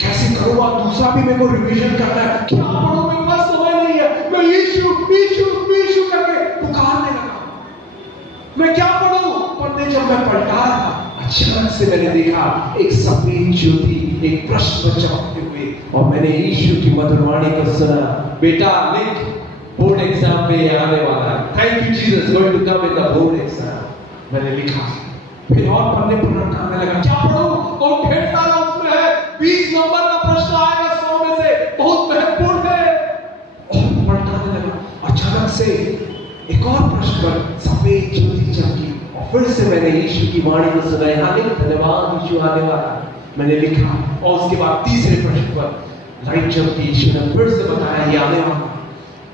कैसे करूँगा? दूसरा भी मेरे को रिवीजन करना है, क्या पढ़ूं? मेरे पास समय नहीं है। मैं यीशु यीशु यीशु करके पुकारने लगा। मैं क्या पढ़ूं? पढ़ने जब मैं पलटा रहा, अचानक से मैंने देखा एक सफेद ज्योति एक प्रश्न चमकते हुए, और मैंने यीशु की मधुर वाणी को सुना, बेटा लिख, बोर्ड एग्जाम में आने वाला है। Thank you Jesus, going to come in the board exam. मैंने लिखा, फिर और पढ़ने पढ़ने लगा, क्या पढ़ूं? बहुत ढेर सारा उसमें है, 20 नंबर का प्रश्न आएगा 100 में से, बहुत महत्वपूर्ण है। और पढ़ने लगा, अचानक से एक और प्रश्न पर सफेद ज्योति चमकी और फिर से मैंने यीशु की वाणी को सुना, यहाँ लिख, धन्यवाद यीशु आने वाला। मैंने लिखा और उसके बाद तीसरे प्रश्न पर लाइट चमकी, यीशु ने फिर से बताया ये आने वाला।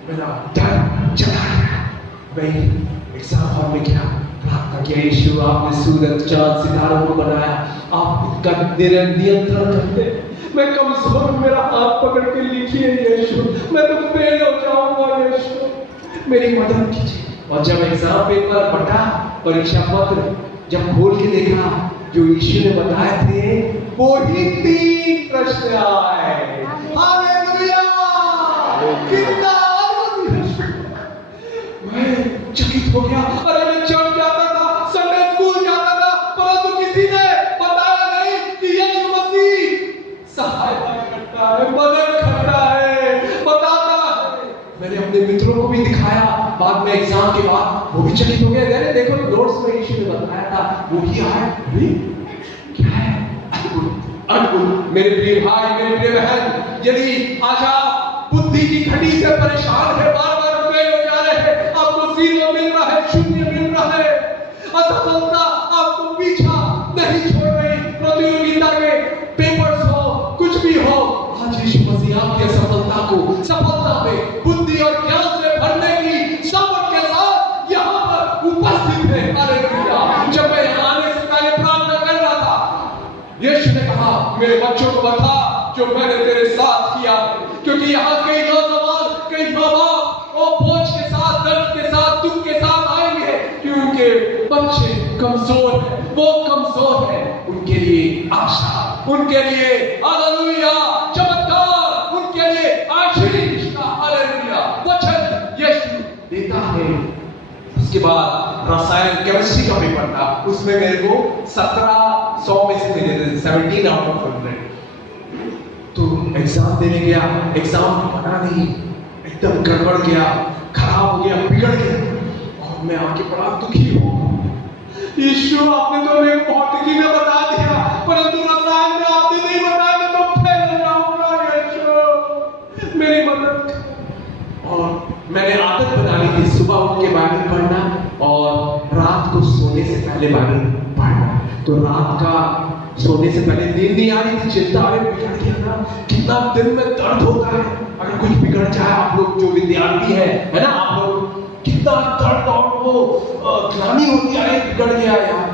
मेरा डर चला गया। मैं एग्जाम हॉल में गया, प्रार्थना किया, यीशु आपने सूरज चांद सितारों को बनाया, आप इसका नियंत्रण करते। मैं कमजोर, मेरा हाथ पकड़ के लिखिए यीशु, मैं तो फेल हो जाऊंगा यीशु, मेरी मदद कीजिए। और जब एग्जाम पेपर बटा, परीक्षा पत्र जब खोल के देखा, जो यीशु ने बताए थे वो ही 3 प्रश्न आए। हालेलुया! कितना मैं चकित हो गया। अरे मैं चर्च जाता था, संडे स्कूल जाता था, परंतु किसी ने बताया नहीं कि यीशु मसीह सहायता करता है, मदद करता है, बताता है। मैंने अपने मित्रों को भी दिखाया, बाद में एग्जाम के बाद वो भी चकित हो गए। अरे देखो नोट्स में यीशु ने बताया था, वो ही आया। क्या है? अद्भुत। मेरे प्रिय भाई, मेरे प्रिय बहन, यदि आज आप बुद्धि की घटी से परेशान है, बार-बार फेल हो जा रहे हैं, आपको 0 मिल रहा है, 0 मिल रहा है, असफलता आपको पीछा नहीं छोड़ रही, प्रतियोगिता के पेपर्स हो, कुछ भी हो, आज यीशु मसीह आपकी असफलता को सफलता में बुद्धि और ज्ञान से भरने की सामर्थ के साथ यहाँ पर उपस्थित है। हालेलुया! जब मैं यहाँ आने से पहले प्रार्थना कर रहा था, यीशु ने कहा, मेरे बच्चों को बता जो मैंने तेरे साथ किया, क्योंकि यहाँ कई नौजवान, कई माँ-बाप वो बोझ के साथ, दर्द के साथ, दुख के साथ आएंगे, क्योंकि बच्चे कमजोर हैं, वो कमजोर हैं। उनके लिए आशा, उनके लिए हालेलुया चमत्कार, उनके लिए आशीष का हालेलुया वचन यीशु देता है। उसके बाद रसायन केमिस्ट्री का पेपर था, उसमें मेरे को 1700 में से मिले थे, 17 आउट ऑफ 100। तो एग्जाम देने गया, एग्जाम बना नहीं, एकदम गड़बड़ गया, खराब हो गया, बिगड़ गया, और मैं आके बड़ा दुखी हूँ। यीशु आपने तो मेरे भौतिकी में बता दिया, परंतु रसायन में आपने नहीं बताया, मैं तो फेल हो जाऊंगा यीशु, मेरी मदद। और मैंने आदत बना ली थी सुबह उठ के बाइबल पढ़ना और रात को सोने से पहले पहले बाइबल पढ़ना। तो रात का सोने से पहले नींद नहीं आ रही थी, चिंता आ रही, बिगड़ गया ना, कितना दिल में दर्द होता है अगर कुछ बिगड़ जाए। आप लोग जो विद्यार्थी है ना, आप लोग कितना दर्द और वो ग्लानि होती है, बिगड़ गया यार।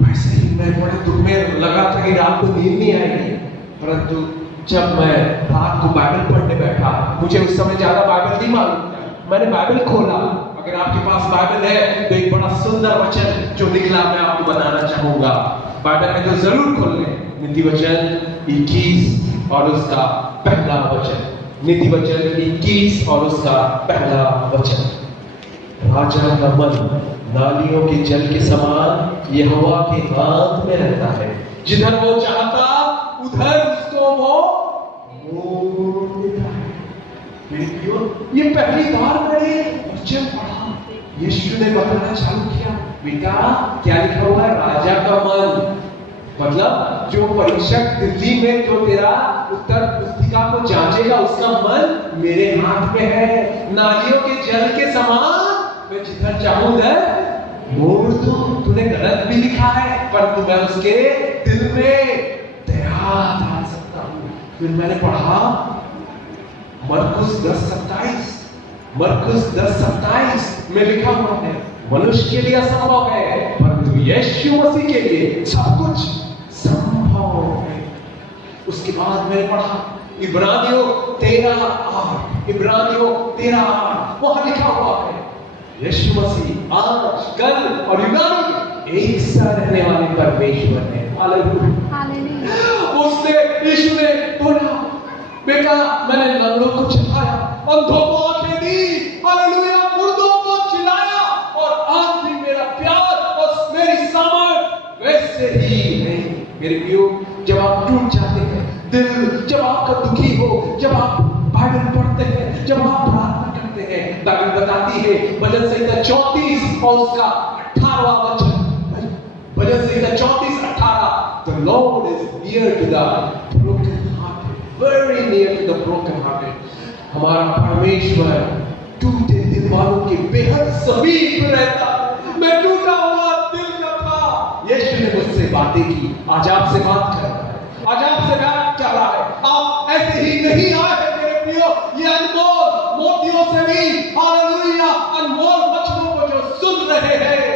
वैसे ही मैं बड़े दुख में लगा था कि रात को नींद नहीं आएगी, परंतु जब मैं रात को बाइबल पढ़ने बैठा, मुझे उस समय ज्यादा बाइबल नहीं मालूम था, मैंने बाइबल खोला। अगर आपके पास बाइबल है तो एक बड़ा सुंदर वचन जो निकला मैं आपको बताना चाहूंगा। बाइबल में तो जरूर खोल लें, नीति वचन 21 और उसका पहला वचन। नीति वचन 21 और उसका पहला वचन। राजा का मन नालियों के जल के समान यहोवा के हाथ में रहता है, जिधर वो चाहता उधर उसको वो मोड़ देता है। ये पहली बार मैंने वचन पढ़ा, यीशु ने बताना चालू किया, बेटा क्या लिखा हुआ है, राजा का मन। मतलब जो परीक्षक दिल्ली में जो तेरा उत्तर पुस्तिका को जांचेगा, उसका मन मेरे हाथ में है। नालियों के जल के समान मैं जिधर चाहूं उधर मोड़ दूं। तूने गलत भी लिखा है, परंतु मैं उसके दिल में तेरा डाल सकता हूं। फिर मैंने पढ़ा मरकुस 10:27, मरकुस 10:27 में लिखा हुआ है, मनुष्य के लिए असंभव है, परंतु यीशु मसीह के लिए सब कुछ संभव है। उसके बाद मैंने पढ़ा इब्रानियों 13:8, इब्रानियों 13:8, वहां लिखा हुआ है यीशु मसीह आज कल और युगानुयुग एक सा रहने वाले परमेश्वर है। हालेलुया। उसने यीशु ने बोला, बेटा मैंने लंगड़ों को चलाया, अंधों को आंखें दी, हालेलुया, मुर्दों को चिल्लाया, और आज भी मेरा प्यार और मेरी सामर्थ वैसे ही है। मेरे प्रियो, जब आप टूट जाते हैं दिल, जब आपका दुखी हो, जब आप बाइबल पढ़ते हैं, जब आप प्रार्थना करते हैं, बाइबल बताती है भजन संहिता 34 और उसका 18वां वचन, भजन संहिता 34:18, The Lord is near to the broken-hearted, very near to the broken-hearted. हमारा परमेश्वर टूटे दिल वालों के बेहद समीप रहता। मैं टूटा हुआ दिल का था, यीशु ने मुझसे बातें की, आज आपसे बात कर रहा है, आज आपसे बात कर रहा है। आप ऐसे ही नहीं आए हैं मेरे प्रियो, ये अनमोल मोतियों से भी, हालेलुया, अनमोल वचनों को जो सुन रहे हैं,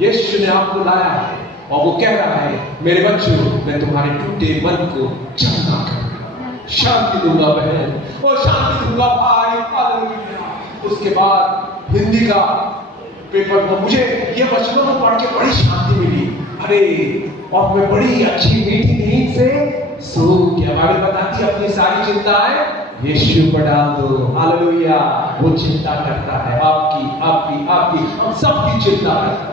यीशु ने आपको लाया है और वो कह रहा है, मेरे बच्चों मैं तुम्हारे टूटे मन को चंगा करूंगा, शांति दूंगा बहन और शांति दूंगा भाई, हालेलुया। उसके बाद हिंदी का पेपर में मुझे ये वचनों को पढ़ के बड़ी शांति मिली। अरे और मैं बड़ी अच्छी मीठी नींद से सो गया। बाइबल बताती है अपनी सारी चिंताएं यीशु पर डाल दो, हालेलुया। वो चिंता करता है आपकी आपकी आपकी हम सबकी चिंता करता है।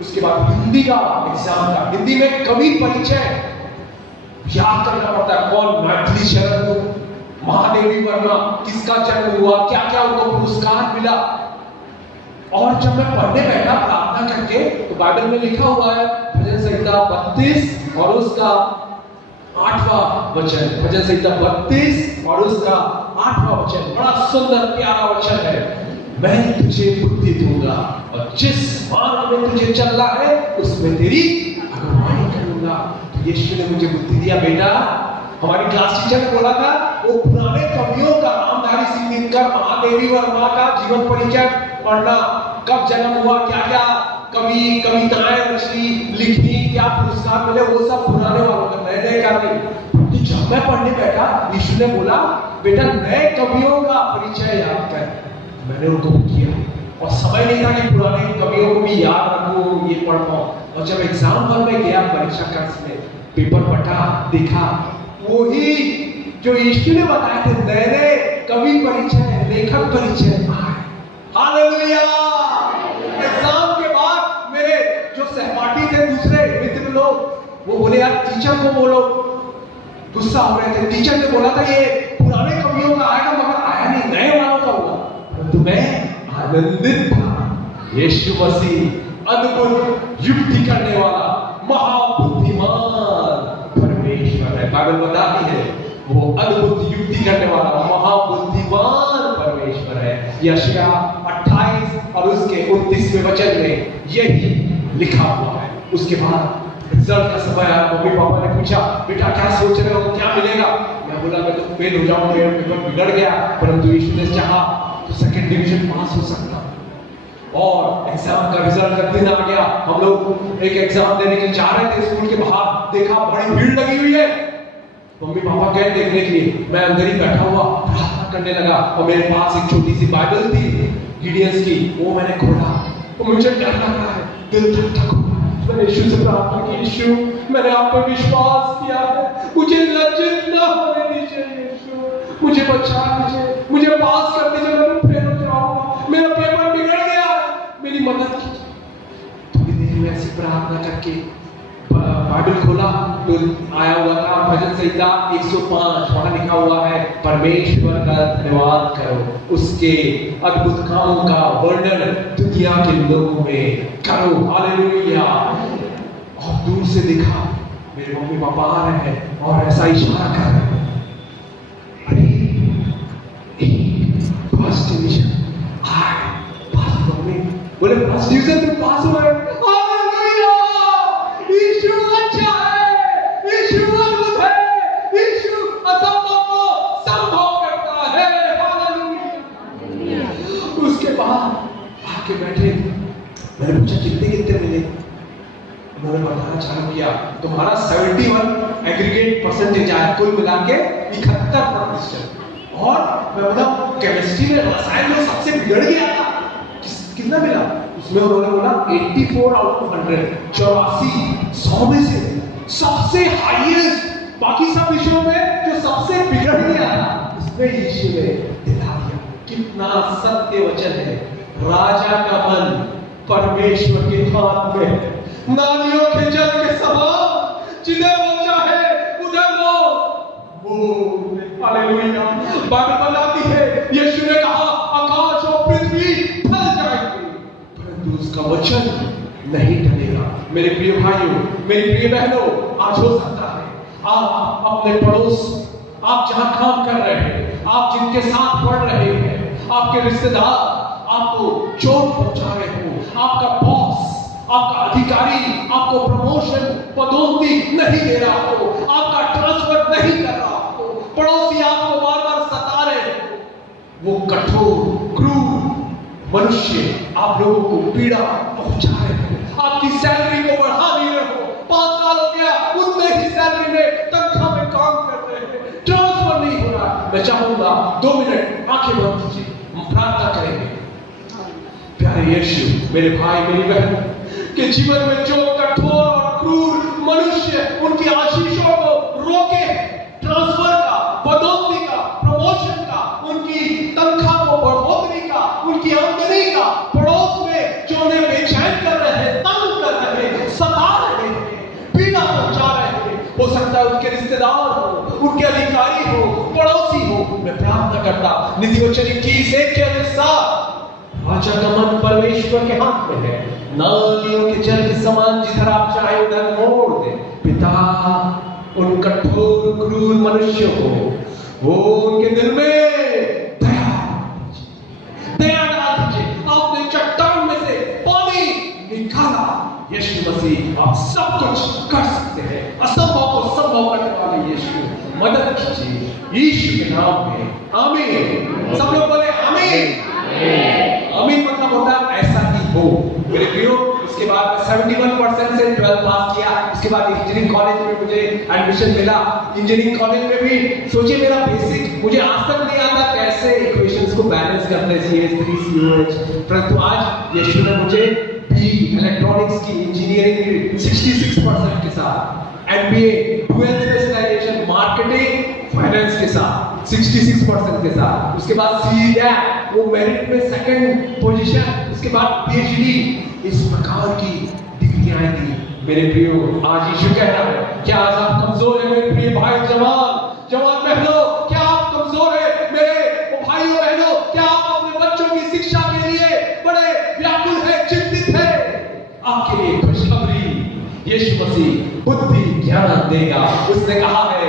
उसके बाद हिंदी का एग्जाम था, हिंदी में कवि परिचय याद करना पड़ता है, कौन मैथिली शरण, महादेवी वर्मा, किसका जन्म हुआ, क्या क्या उनको पुरस्कार मिला। और जब मैं पढ़ने बैठा प्रार्थना करके, तो बाइबल में लिखा हुआ है भजन संहिता 32 और उसका 8वां वचन, भजन संहिता 32 और उसका 8वां वचन, बड़ा सुंदर प्यारा वचन है, मैं तुझे बुद्धि दूंगा और जिस मार्ग में तुझे चलना है उसमें तेरी अगुवाई करूंगा। तो यीशु ने मुझे बुद्धि दिया। बेटा, हमारी क्लास टीचर ने बोला था वो पुराने कवियों का, रामधारी सिंह दिनकर, महादेवी वर्मा का जीवन परिचय पढ़ना, कब जन्म हुआ, क्या क्या कवि कविताएं रची लिखी, क्या पुरस्कार मिले, वो सब पुराने वालों का, नए नए का नहीं। जब मैं पढ़ने बैठा, यीशु ने बोला बेटा नए कवियों का परिचय याद कर। मैंने उनको किया और समय नहीं था कि पुराने कवियों को भी याद रखूं, ये पढ़ पाऊं। और जब एग्जाम हॉल में गया परीक्षा कक्ष में, पेपर पढ़ा, देखा वही जो यीशु ने बताए थे, नए नए कवि परिचय, लेखक परिचय, हालेलुया। एग्जाम के बाद मेरे जो सहपाठी थे, दूसरे मित्र लोग, वो बोले यार टीचर को बोलो, गुस्सा हो रहे थे। टीचर ने बोला था ये पुराने कवियों का आएगा, मगर आया नहीं, नए वालों का हुआ। परंतु मैं आनंदित था। यीशु मसीह अद्भुत युक्ति करने वाला महाबुद्धिमान परमेश्वर है। बाइबल बताती है वो अद्भुत युक्ति करने वाला महाबुद्धिमान परमेश्वर है। यशायाह 28 और उसके 29वें वचन में यही लिखा हुआ है। उसके बाद रिजल्ट का समय आया, मम्मी पापा ने पूछा बेटा क्या सोच रहे हो, क्या मिलेगा? मैं बोला मैं तो फेल हो जाऊंगा, मेरा पेपर बिगड़ गया, परंतु यीशु ने चाहा तो सेकंड डिवीजन पास हो सकता। और एग्जाम का रिजल्ट का दिन आ गया, हम लोग एक एग्जाम देने के लिए जा रहे थे, स्कूल के बाहर देखा बड़ी भीड़ लगी हुई है। मम्मी पापा गए देखने के लिए, मैं अंदर ही बैठा हुआ प्रार्थना करने लगा और मेरे पास एक छोटी सी बाइबल थी गिडियंस की, वो मैंने खोला और मुझे डर लग रहा है, दिल धक धक। मैंने यीशु से प्रार्थना की, यीशु मैंने आप पर विश्वास किया है, मुझे लज्जित न होने दीजिए यीशु, मुझे बचा लीजिए, मुझे पास कर दीजिए, मैं फेल हो जाऊंगा, मेरा पेपर बिगड़ गया, मेरी मदद कीजिए। थोड़ी देर में ऐसी प्रार्थना करके बाइबल खोला तो आया हुआ था भजन संहिता 105, वहां लिखा हुआ है परमेश्वर का धन्यवाद करो, उसके अद्भुत कामों का वर्णन दुनिया के लोगों में करो, हालेलुया। और दूर से देखा मेरे मम्मी पापा आ रहे हैं और ऐसा इशारा कर रहे हैं, अरे फर्स्ट डिवीजन आए, पास मम्मी बोले फर्स्ट डिवीजन तुम पास हुए, यीशु अच्छा है, यीशु अद्भुत है, यीशु असंभव को संभव करता है, हालेलुया। उसके बाद आके बैठे, मैंने पूछा कितने मिले, उन्होंने बताना चालू किया तुम्हारा 71 एग्रीगेट परसेंटेज आया, कुल मिला के 71%। और मैं बताऊं केमिस्ट्री में, रसायन में सबसे बिगड़ गया था, कितना मिला उसमें? उन्होंने बोला 84 आउट ऑफ 100, 84 100 में से सबसे हाईएस्ट। बाकी सब विषयों में जो सबसे बिगड़ गया था उसमें यीशु ने दिला दिया। कितना सत्य वचन है, राजा का मन परमेश्वर के हाथ में है, नालियों के जल के समान, जिन्हें वो चाहे उधर वो हालेलुया। बाइबल बताती है यीशु ने कहा आकाश और पृथ्वी फल जाएंगे परंतु उसका वचन नहीं टलेगा। मेरे प्रिय भाइयों, मेरी प्रिय बहनों, आज हो सकता है आप अपने पड़ोस, आप जहां काम कर रहे हैं, आप जिनके साथ पढ़ रहे हैं, आपके रिश्तेदार आपको चोट पहुंचा रहे हो, आपका बॉस, आपका अधिकारी आपको प्रमोशन पदोन्नति नहीं दे रहा हो, आपका ट्रांसफर नहीं कर रहा हो, पड़ोसी आपको बार-बार सता रहे हो, वो कठोर क्रूर मनुष्य आप लोगों को पीड़ा पहुंचा रहे हो, आपकी सैलरी को बढ़ा नहीं रहे हो, 5 साल हो गया उतने ही सैलरी में तनख्वाह में काम कर रहे हैं, ट्रांसफर नहीं हो रहा। मैं चाहूंगा 2 मिनट आंखें बंद कीजिए, हम प्रार्थना करेंगे। प्यारे यीशु, मेरे भाई मेरी बहन के जीवन में जो कठोर और क्रूर मनुष्य उनकी आशीषों को रोके, ट्रांसफर का, पदोन्नति का, प्रमोशन का, उनकी तनख्वाह को बढ़ोतरी का, उनकी आमदनी का, पड़ोस में जो उन्हें बेचैन कर रहे हैं, तंग कर रहे हैं, सता रहे हैं, पीड़ा पहुंचा रहे हैं, हो सकता है उनके रिश्तेदार हो, उनके अधिकारी हो, पड़ोसी हो। मैं प्रार्थना करता नीति वचन 21 के अनुसार राजा का मन परमेश्वर के हाथ में है, नालियों के जल के समान जिधर आप चाहे उधर मोड़ दे। पिता उन कठोर क्रूर मनुष्यों को वो उनके दिल में दया डाल दीजिए। आपने चट्टान में से पानी निकाला, यीशु मसीह आप सब कुछ कर सकते हैं, असंभव को संभव करने वाले यीशु मदद कीजिए यीशु के नाम में, आमीन। सब लोग बोले आमीन। आमीन मतलब होता है ऐसा ही हो। मेरे प्रियो, उसके बाद 71% से 12 पास किया, उसके बाद इंजीनियरिंग कॉलेज में मुझे एडमिशन मिला। इंजीनियरिंग कॉलेज में भी सोचिए मेरा बेसिक मुझे आज तक नहीं आता कैसे इक्वेशंस को बैलेंस करते हैं, CH3 COH, परंतु आज यीशु ने मुझे बी इलेक्ट्रॉनिक्स की इंजीनियरिंग 66% के साथ, MBA dual specialisation marketing finance के साथ 66% के साथ, उसके बाद CET वो मेरिट में सेकंड पोजीशन, उसके बाद PhD, इस प्रकार की डिग्रियां दी। मेरे प्रियो, आज यीशु कह रहा है क्या आज आप कमजोर हैं मेरे प्रिय भाई जवान बहनों, क्या आप कमजोर हैं मेरे भाइयों बहनों, क्या आप अपने बच्चों की शिक्षा के लिए बड़े व्याकुल हैं, चिंतित हैं? आपके लिए खुशखबरी, यीशु मसीह बुद्धि ज्ञान देगा। उसने कहा है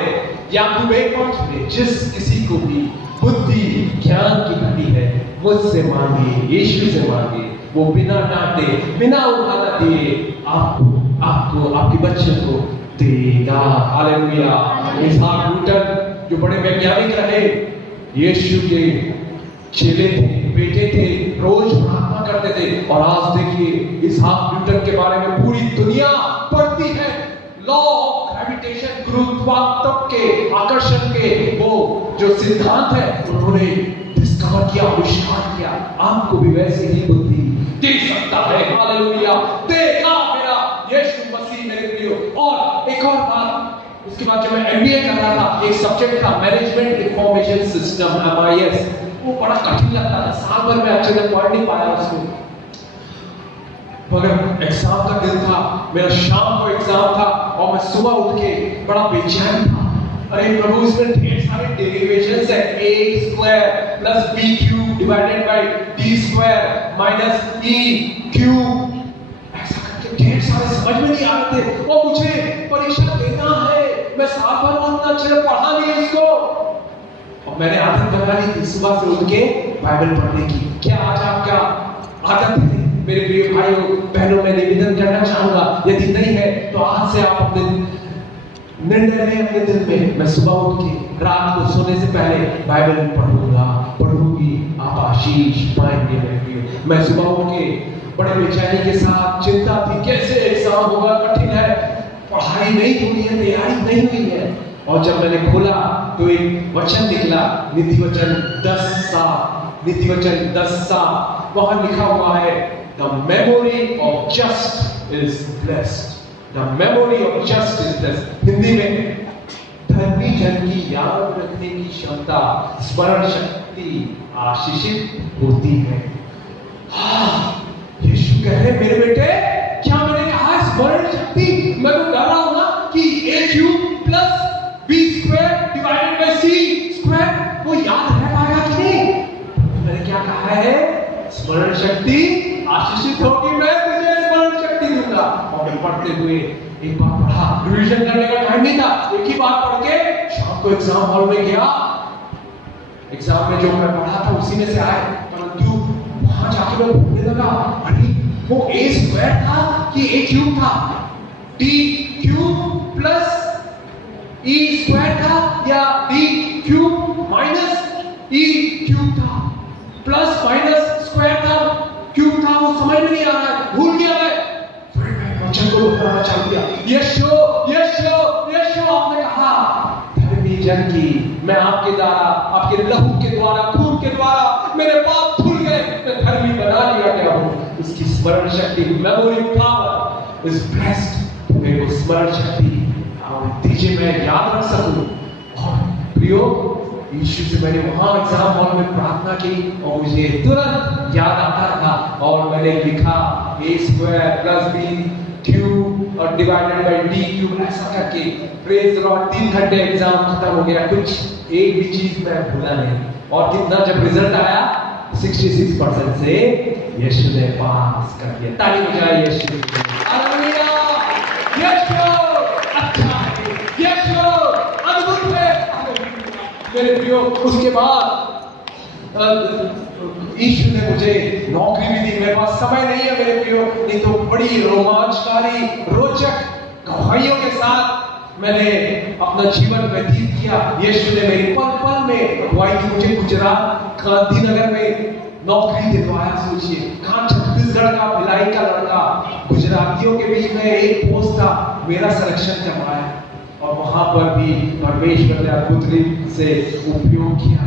याकूब 1:5 में, जिस किसी को भी बुद्धि ज्ञान की घटी है मुझसे मांगिए, यीशु से मांगिए, वो बिना डांटे, बिना उठाना दिए आपको आपके बच्चे को देगा। हालेलुया। इसहाक न्यूटन जो बड़े वैज्ञानिक रहे, यीशु के चेले थे, बेटे थे, रोज प्रार्थना करते थे। और आज देखिए इसहाक न्यूटन के बारे में पूरी दुनिया पढ़ती है। लॉ ऑफ ग्रेविटेशन, गुरुत्वाकर्षण के आकर्षण के वो जो सिद्धांत है उन्होंने डिस्कवर किया, आविष्कार किया। आपको भी वैसे ही बुद्धि दे सकता है। हालेलुया। देगा मेरा यीशु मसीह मेरे प्रियो। और एक और बात, उसके बाद जब मैं एमबीए कर रहा था, एक सब्जेक्ट था मैनेजमेंट इंफॉर्मेशन सिस्टम, MIS। वो बड़ा कठिन लगता था, साल भर में अच्छे से पढ़ नहीं पाया उसको। मगर एग्जाम का दिन था, मेरा शाम को एग्जाम था और मैं सुबह उठ के बड़ा बेचैन था। अरे प्रभु, इसमें ढेर सारे डेरिवेशंस है। a square plus b cube divided by d square minus e cube, ऐसा करके ढेर सारे समझ में नहीं आ रहे थे। और मुझे परीक्षा देना है, मैं साल भर बहुत अच्छे से पढ़ा नहीं इसको। और मैंने आदत बना ली थी सुबह से उठ के बाइबल पढ़ने की। क्या आज आपका आदत है? मेरे प्रिय भाइयों बहनों, मैं निवेदन करना चाहूंगा, यदि नहीं है तो आज से आप अपने निर्णय लें अपने दिल में, मैं सुबह उठ के रात को सोने से पहले बाइबल पढ़ूंगी, आप आशीष पाएंगे। मेरे प्रिय, मैं सुबह उठ के बड़े बेचैनी के साथ, चिंता थी कैसे एग्जाम होगा, कठिन है, पढ़ाई नहीं हुई है, तैयारी नहीं हुई है। और जब मैंने खोला तो एक वचन निकला, नीतिवचन 10:7, वहां लिखा हुआ है, The memory of just is blessed. The memory of just is blessed. Hindi में धर्मी जन की याद रखने की क्षमता, स्मरण शक्ति आशीषित होती है। यीशु कह रहे मेरे बेटे, क्या मैंने कहा स्मरण शक्ति? मैं तो कह रहा हूं ना कि a cube plus b square divided by c square, वो याद रह पाएगा कि नहीं? मैंने क्या कहा है? स्मरण शक्ति आशीषित होगी, मैं तुझे स्मरण शक्ति दूंगा। और मैं पढ़ते हुए एक बार पढ़ा, रिवीजन करने का टाइम नहीं था, एक ही बार पढ़ के शाम को एग्जाम हॉल में गया। एग्जाम में जो मैं पढ़ा था उसी में से आए, परंतु वहां जाके मैं भूलने लगा, अरे वो a स्क्वायर था कि a क्यूब था? d cube plus e square था या d cube minus e cube था? प्लस माइनस स्क्वायर था, क्यूब था, वो समझ में नहीं आ रहा है, भूल गया मैं। फिर मैं वचन को दोहराना चाह दिया, यीशु आपने कहा धर्मी जन की, मैं आपके द्वारा, आपके लहू के द्वारा, खून के द्वारा मेरे पाप धुल गए, मैं धर्मी बना लिया गया हूँ। उसकी स्मरण शक्ति, मेमोरी पावर इज ब्लेस्ड। मेरे को स्मरण शक्ति दीजिए, मैं याद रख सकूं। और प्रियो, यीशु से मैंने वहां एग्जाम हॉल में प्रार्थना की और मुझे तुरंत याद आता था और मैंने लिखा a square plus b cube और डिवाइडेड बाय d क्यूब, ऐसा करके प्रेज लॉर्ड 3 घंटे एग्जाम खत्म हो गया, कुछ एक भी चीज मैं भूला नहीं। और कितना जब रिजल्ट आया 66% से यीशु ने पास कर दिया। ताली बजाइए यीशु के लिए। हालेलुया। यीशु अच्छा है, यीशु अद्भुत है। मेरे प्रियो, उसके बाद यीशु ने मुझे नौकरी भी दी। मेरे पास समय नहीं है मेरे प्रियो, नहीं तो बड़ी रोमांचकारी रोचक गवाहियों के साथ मैंने अपना जीवन व्यतीत किया। यीशु ने मेरी पल पल में अगुवाई की। मुझे गुजरात गांधीनगर में नौकरी दिलवाया। सोचिए, कहाँ छत्तीसगढ़ का भिलाई का लड़का, गुजरातियों के बीच में एक पोस्ट था, मेरा सिलेक्शन करवाया और वहां पर भी परमेश्वर ने अद्भुत रीति से उपयोग किया।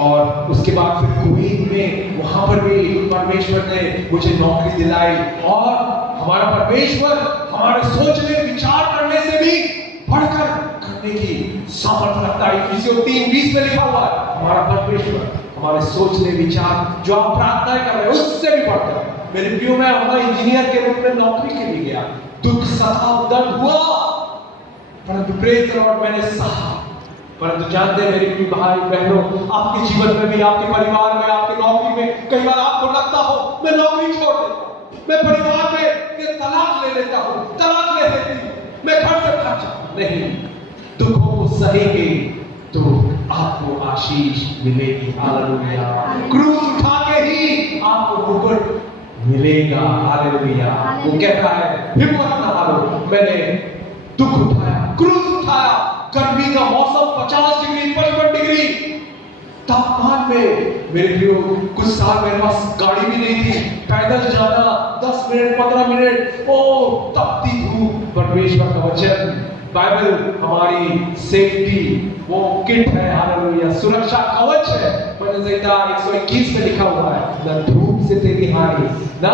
और उसके बाद फिर कुवैत में, वहां पर भी परमेश्वर ने मुझे नौकरी दिलाई। और हमारा परमेश्वर हमारे सोचने विचार करने से भी बढ़कर करने की सामर्थ्य रखता है। इफिसियों 3:20 में लिखा हुआ है, हमारा परमेश्वर हमारे सोचने विचार जो आप प्रार्थना कर रहे हैं उससे भी बढ़कर। मेरे प्रियो, मैं हमारा इंजीनियर के रूप में नौकरी के लिए गया, दुख सता दर्द हुआ, परंतु प्रेज लॉर्ड मैंने सहा। परंतु जानते हैं मेरे प्रिय भाई बहनों, आपके जीवन में भी, आपके परिवार में, आपके नौकरी में कई बार आपको लगता हो मैं नौकरी छोड़ देता हूं, मैं परिवार में तलाक ले लेता हूं, तलाक ले लेती हूं, मैं घर से भाग जाऊं। नहीं, दुखों को सहेंगे तो आपको आशीष मिलेगी। हालेलुया। क्रूस उठा के में ही आपको मुकुट मिलेगा। हालेलुया। वो कहता है हिम्मत ना हारो, मैंने दुख उठाया, क्रूस उठाया, गर्मी का मौसम 50 डिग्री 55 डिग्री तापमान में, मेरे प्रियो कुछ साल मेरे पास गाड़ी भी नहीं थी, पैदल जाना 10 मिनट 15 मिनट, ओ तपती धूप, परमेश्वर का वचन बाइबल हमारी सेफ्टी, वो किट है। हालेलुया। सुरक्षा कवच है। भजन संहिता 121 में लिखा हुआ है, न धूप से तेरी हानि, न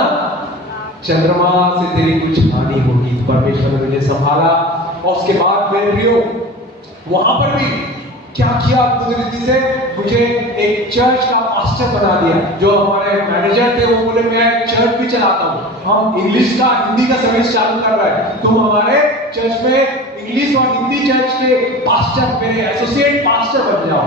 चंद्रमा से तेरी कुछ हानि होगी। परमेश्वर ने मुझे संभाला। और उसके बाद मेरे प्रियो वहां पर भी क्या किया कुदरती से, मुझे एक चर्च का पास्टर बना दिया। जो हमारे मैनेजर थे वो बोले मैं चर्च भी चलाता हूँ, हम इंग्लिश का हिंदी का सर्विस चालू कर रहे हैं, तुम हमारे चर्च में इंग्लिश और हिंदी चर्च के पास्टर, मेरे एसोसिएट पास्टर बन जाओ।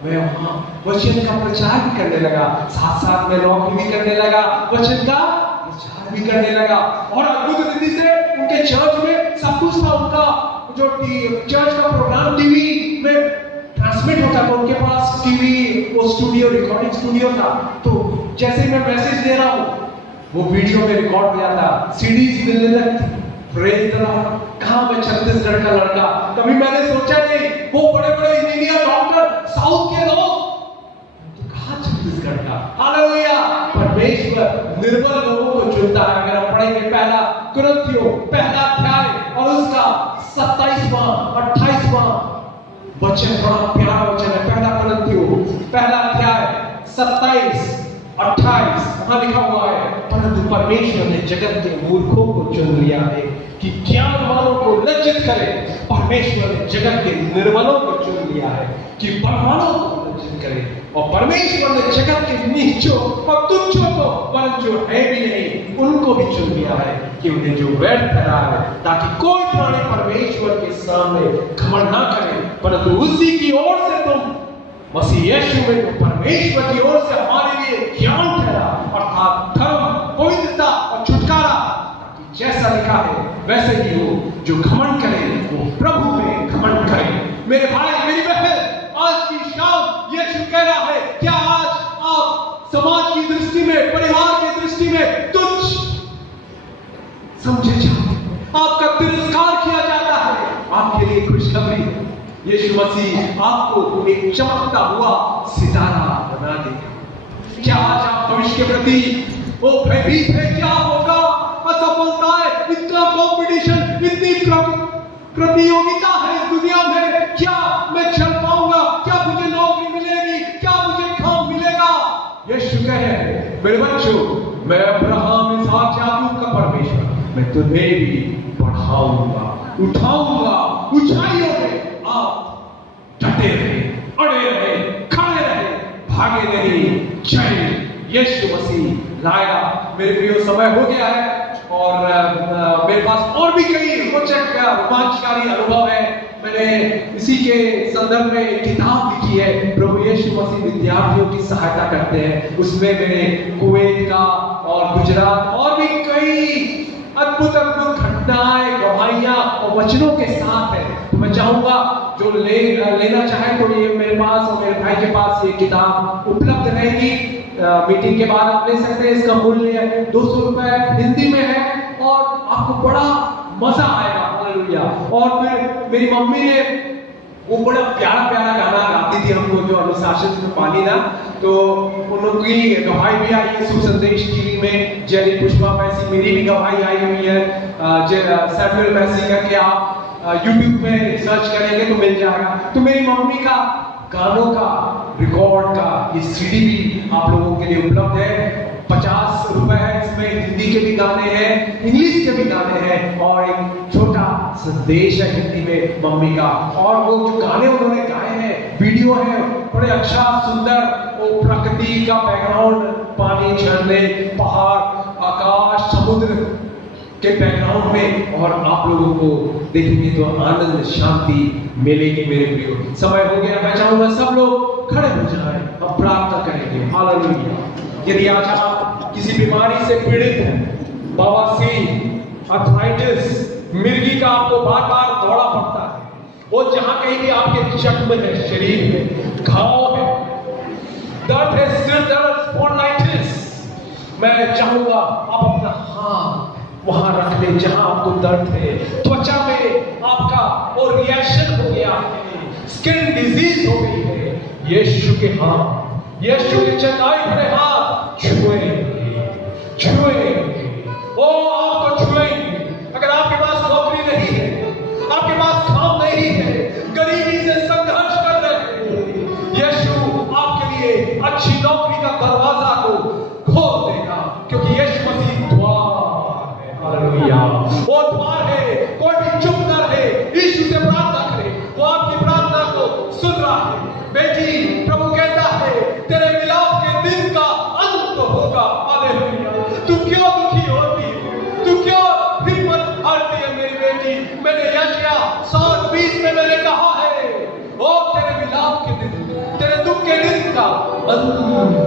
मैं वहां वचन का प्रचार भी करने लगा, साथ साथ में नौकरी भी करने लगा, वचन का प्रचार भी करने लगा। और अद्भुत रीति से उनके चर्च में सब कुछ था, उनका जो चर्च का प्रोग्राम टीवी में ट्रांसमिट होता था, उनके पास टीवी, वो स्टूडियो, रिकॉर्डिंग स्टूडियो था। तो जैसे ही मैं मैसेज दे रहा हूँ वो वीडियो में रिकॉर्ड हो जाता, सीडीज मिलने लगती। Praise the Lord. कहां मैं छत्तीसगढ़ का लड़का, कभी मैंने सोचा नहीं, वो बड़े बड़े इंजीनियर डॉक्टर साउथ के लोग, तो कहां छत्तीसगढ़ का। हालेलुया। परमेश्वर निर्बल लोगों को चुनता है। अगर हम पढ़ेंगे पहला कुरिन्थियों पहला अध्याय और उसका 27वां 28वां वचन, बड़ा प्यारा वचन है। पहला कुरिन्थियों पहला अध्याय 27 28 वहां लिखा हुआ है, परंतु परमेश्वर ने जगत के मूर्खों को चुन लिया है कि ज्ञान वालों को लज्जित करे। परमेश्वर ने जगत के निर्बलों को चुन लिया है कि बलवानों को लज्जित करे। और परमेश्वर ने जगत के नीचों और तुच्छों को, पर जो है भी नहीं, उनको भी चुन लिया है कि उन्हें जो व्यर्थ ठहरा है, ताकि कोई प्राणी परमेश्वर के सामने घमंड ना करे, परंतु उसी की ओर से तुम मसीह यीशु में जो परमेश्वर की ओर से हमारे लिए ज्ञान ठहरा, अर्थात धर्म, पवित्रता और छुटकारा, ताकि जैसा लिखा है वैसे ही हो। जो घमंड करे वो प्रभु में घमंड करे। मेरे भाई मेरी बहन, आज की शाम यीशु कह रहा है, क्या आज आप समाज की दृष्टि में, परिवार की दृष्टि में तुच्छ समझे जाते, आपका तिरस्कार किया जाता है? आपके लिए खुशखबरी है, यीशु मसीह आपको एक चमकता हुआ सितारा बना देगा। क्या आज आप भविष्य के प्रति वो भयभीत है? क्या होगा? असफलता है, इतना कंपटीशन, इतनी प्रतियोगिता है दुनिया में, क्या मैं चल पाऊंगा? क्या मुझे नौकरी मिलेगी? क्या मुझे काम मिलेगा? यीशु कहे, मेरे बच्चों, मैं अब्राहम, इसहाक, याकूब का परमेश्वर, मैं तुम्हें भी बढ़ाऊंगा, उठाऊंगा ऊंचाइयों में। आप डटे रहे, अड़े रहे, खड़े रहे, भागे नहीं, जय यीशु मसीह लाएगा। मेरे प्रियो, समय हो गया है और मेरे पास और भी कई रोचक रोमांचकारी अनुभव है। मैंने इसी के संदर्भ में एक किताब लिखी है, प्रभु यीशु मसीह विद्यार्थियों की सहायता करते हैं। उसमें मैंने कुवैत का और गुजरात और भी कई अद्भुत अद्भुत घटनाएं, गवाहियां और वचनों के साथ है। तो मैं चाहूंगा जो लेना चाहे तो ये मेरे पास और मेरे भाई के पास ये किताब उपलब्ध रहेगी। मीटिंग के बाद आप ले सकते हैं। इसका मूल्य 200 रुपए हिंदी में है और आपको बड़ा मजा आएगा। हालेलुया। और मेरी मम्मी ने वो बड़ा प्यारा प्यारा गाना गाती थी हमको, जो अनुशासन में पानी ना, तो उनकी गवाही भी आई है शुभ संदेश टीवी में। जेरी पुष्पा मैसी, मेरी भी गवाही आई हुई है। सैमुअल मैसी करके आप यूट्यूब में सर्च करेंगे तो मिल जाएगा। तो मेरी मम्मी का गानों का रिकॉर्ड का ये सीडी भी आप लोगों के लिए उपलब्ध है। 50 रुपए है। इसमें हिंदी के भी गाने हैं, इंग्लिश के भी गाने हैं और एक छोटा संदेश है हिंदी में मम्मी का। और वो जो गाने उन्होंने गाए हैं, वीडियो है, बड़े अच्छा सुंदर, वो प्रकृति का बैकग्राउंड, पानी, झरने, पहाड़, आकाश, समुद्र के बैकग्राउंड में, और आप लोगों को देखेंगे तो आनंद शांति मिलेगी। मेरे प्रियो, समय हो गया। मैं चाहूंगा सब लोग खड़े हो जाएं, हम प्रार्थना करेंगे। हालेलुया। यदि आज आप किसी बीमारी से पीड़ित हैं, बवासीर, अर्थराइटिस, मिर्गी का आपको बार बार दौड़ा पड़ता है, वो जहां कहीं भी आपके जख्म है, शरीर में घाव है, दर्द है, सिर दर्द, स्पॉन्डिलाइटिस, मैं चाहूंगा आप अपना हाथ वहां रख ले जहां आपको दर्द है, त्वचा में आपका वो रिएक्शन हो गया है, स्किन डिजीज हो गई है, यीशु के हाथ, यीशु के चंगाई भरे हाथ छुएंगे, छुएंगे, वो आपको छुएंगे। अगर आपके पास नौकरी नहीं है, आपके पास काम नहीं है, गरीबी से संघर्ष कर रहे हैं, यीशु आपके लिए अच्छी नौकरी का दरवाजा को खोल देगा, क्योंकि यीशु मसीह द्वार है। हालेलुया, वो द्वार है। कोई भी चुप न रहे, यीशु से प्रार्थना करे, वो आपकी प्रार्थना को सुन रहा है। बेटी, प्रभु कहता है तेरे विलाप के दिन का अंत होगा। हालेलुया, तू क्यों दुखी होती है, तू क्यों हिम्मत हारती है मेरी बेटी? मैंने यशाया 7:20 में मैंने कहा है, ओ तेरे विलाप के दिन, तेरे दुख के दिन का अंत होगा।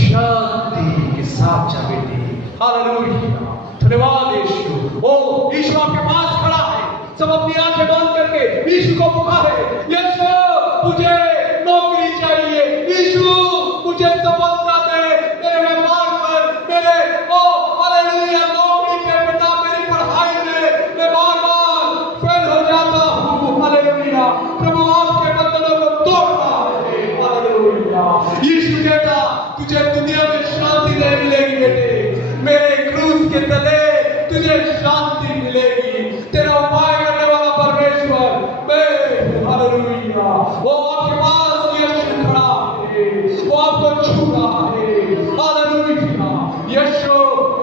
शांति के साथ जा बेटी। हालेलुया, धन्यवाद यीशु। ओ यीशु आपके पास खड़ा है, सब अपनी आंखें बंद करके यीशु को पुकारे, यीशु मुझे नौकरी चाहिए, यीशु मुझे सफलता दे मेरे व्यापार पर, मेरे ओ हालेलुया नौकरी पे पिता, मेरी पढ़ाई में मैं बार-बार फेल हो जाता हूँ। हालेलुया, प्रभु आपके बंधनों को तोड़ता है। हालेलुया, यीशु कहता तुझे दुनिया में शांति नहीं मिलेगी बेटे, मेरे क्रूस के तले तुझे शांति मिलेगी। तेरा उपाय करने वाला परमेश्वर मैं, हालेलुया, वो आपके पास यीशु खड़ा है, वो आपको छू रहा है। हालेलुया, यीशु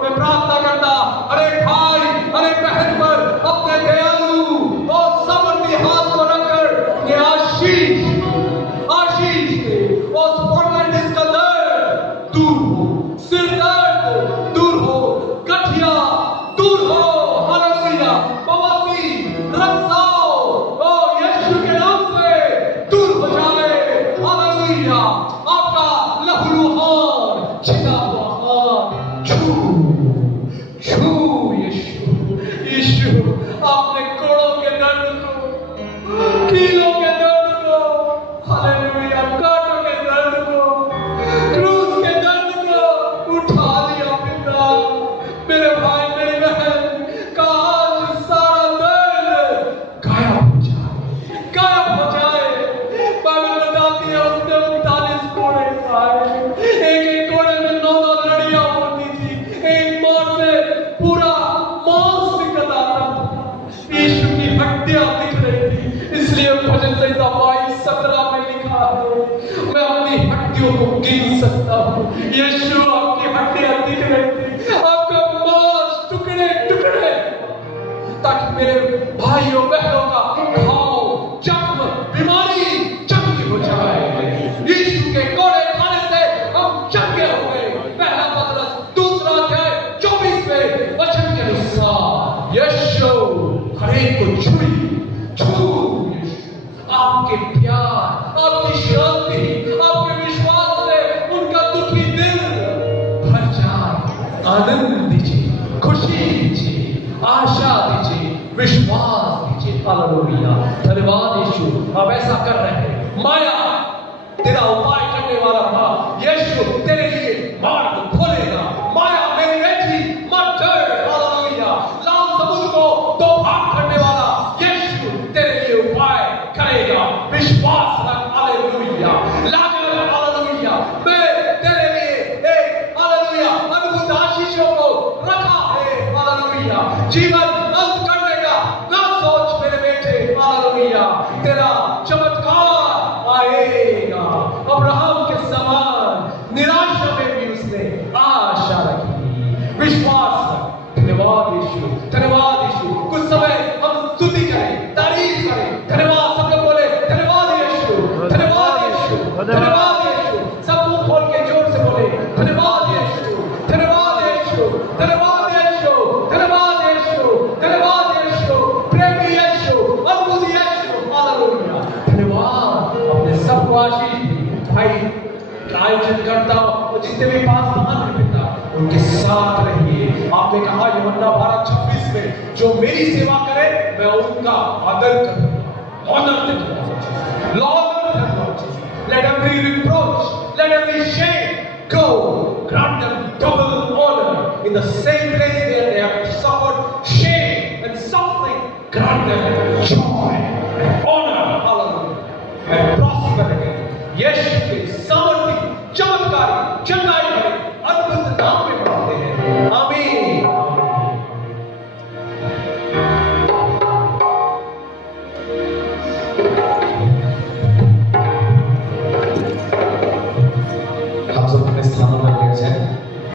मैं प्रार्थना करता हर एक भाई, हर एक बहन पर अपने दयालु और समर्थी हाथ को रखकर ये आशीष दे। और स्पॉन्डिलाइटिस का दर्द दूर हो, सिर दर्द दूर हो, गठिया दूर हो। हालेलुया, बवासीर, रक्तस्राव ओ यीशु के नाम से दूर हो जाए। हालेलुया, आपका लहूलुहान छिदा हुआ हाथ छू यीशु, यीशु आपने कोड़ों के दर्द को, कीलों के दर्द को, हालेलुया कांटों के दर्द को, क्रूस के दर्द को उठा लिया पिता। मेरे भाई मेरी बहन का आज सारा दर्द गायब हो जाए, गायब हो जाए। बाइबल बताती है उसने 39 कोड़े खाए, एक कोड़े में 9 लड़ियां होती थी, एक मोड़ से पूरा मांस निकल आता था, यीशु की हड्डियां दिख रही थी। इसलिए भजन संहिता 22:17 में लिखा है, मैं अपनी हड्डियों को गिन सकता हूँ। यीशु आपकी हड्डियां दिख रही थी, आपका मांस टुकड़े टुकड़े, ताकि मेरे भाइयों बहनों का घाव, जख्म, बीमारी चंगी हो जाए। यीशु के कोड़े खाने से हम चंगे हो गए। पहला पतरस 2 वचन के अनुसार यीशु हर एक को छू आपके प्यार, आपकी शांति, आपके विश्वास से उनका दुखी दिल भर जाए। आनंद दीजिए, खुशी दीजिए, आशा दीजिए, विश्वास दीजिए। हालेलुया, धन्यवाद यीशु आप ऐसा कर रहे हैं। माया तेरा उपाय करने वाला था, यीशु तेरे लिए मार्ग खोलेगा। माया मेरी बेटी मत डर। हालेलुया, लाल समुद्र को 2 भाग करने वाला यीशु तेरे लिए उपाय करेगा। विश्वास रख। हालेलुया, लागल। हालेलुया, मैं तेरे लिए एक हालेलुया अद्भुत आशीषों को रखा है। हालेलुया, जीवन अंत करने का ना सोच मेरे बेटे। हालेलुया, तेरा चमत्कार आएगा। अब्राहम के समान निराशा में भी उसने आशा रखी, विश्वास रख। धन्यवाद यीशु, धन्यवाद यीशु। कुछ समय हम स्तुति करें, तारीफ करें। धन्यवाद, सब लोग बोले धन्यवाद यीशु, धन्यवाद यीशु, धन्यवाद यीशु। सब मुंह खोल के जोर से बोले धन्यवाद यीशु, धन्यवाद यीशु, धन्यवाद यीशु, धन्यवाद यीशु, धन्यवाद यीशु, प्रेमी यीशु, अद्भुत यीशु। हालेलुया, धन्यवाद। अपने सब आशीष भाई आयोजन करता और जितने भी पासवान हैं पिता, उनके साथ रहिए। आपने कहा यूहन्ना 12:26 में जो मेरी सेवा करे मैं उनका आदर करूंगा, ऑनर दूंगा। लॉर्ड, let every reproach, स्थानमा व्यक्छ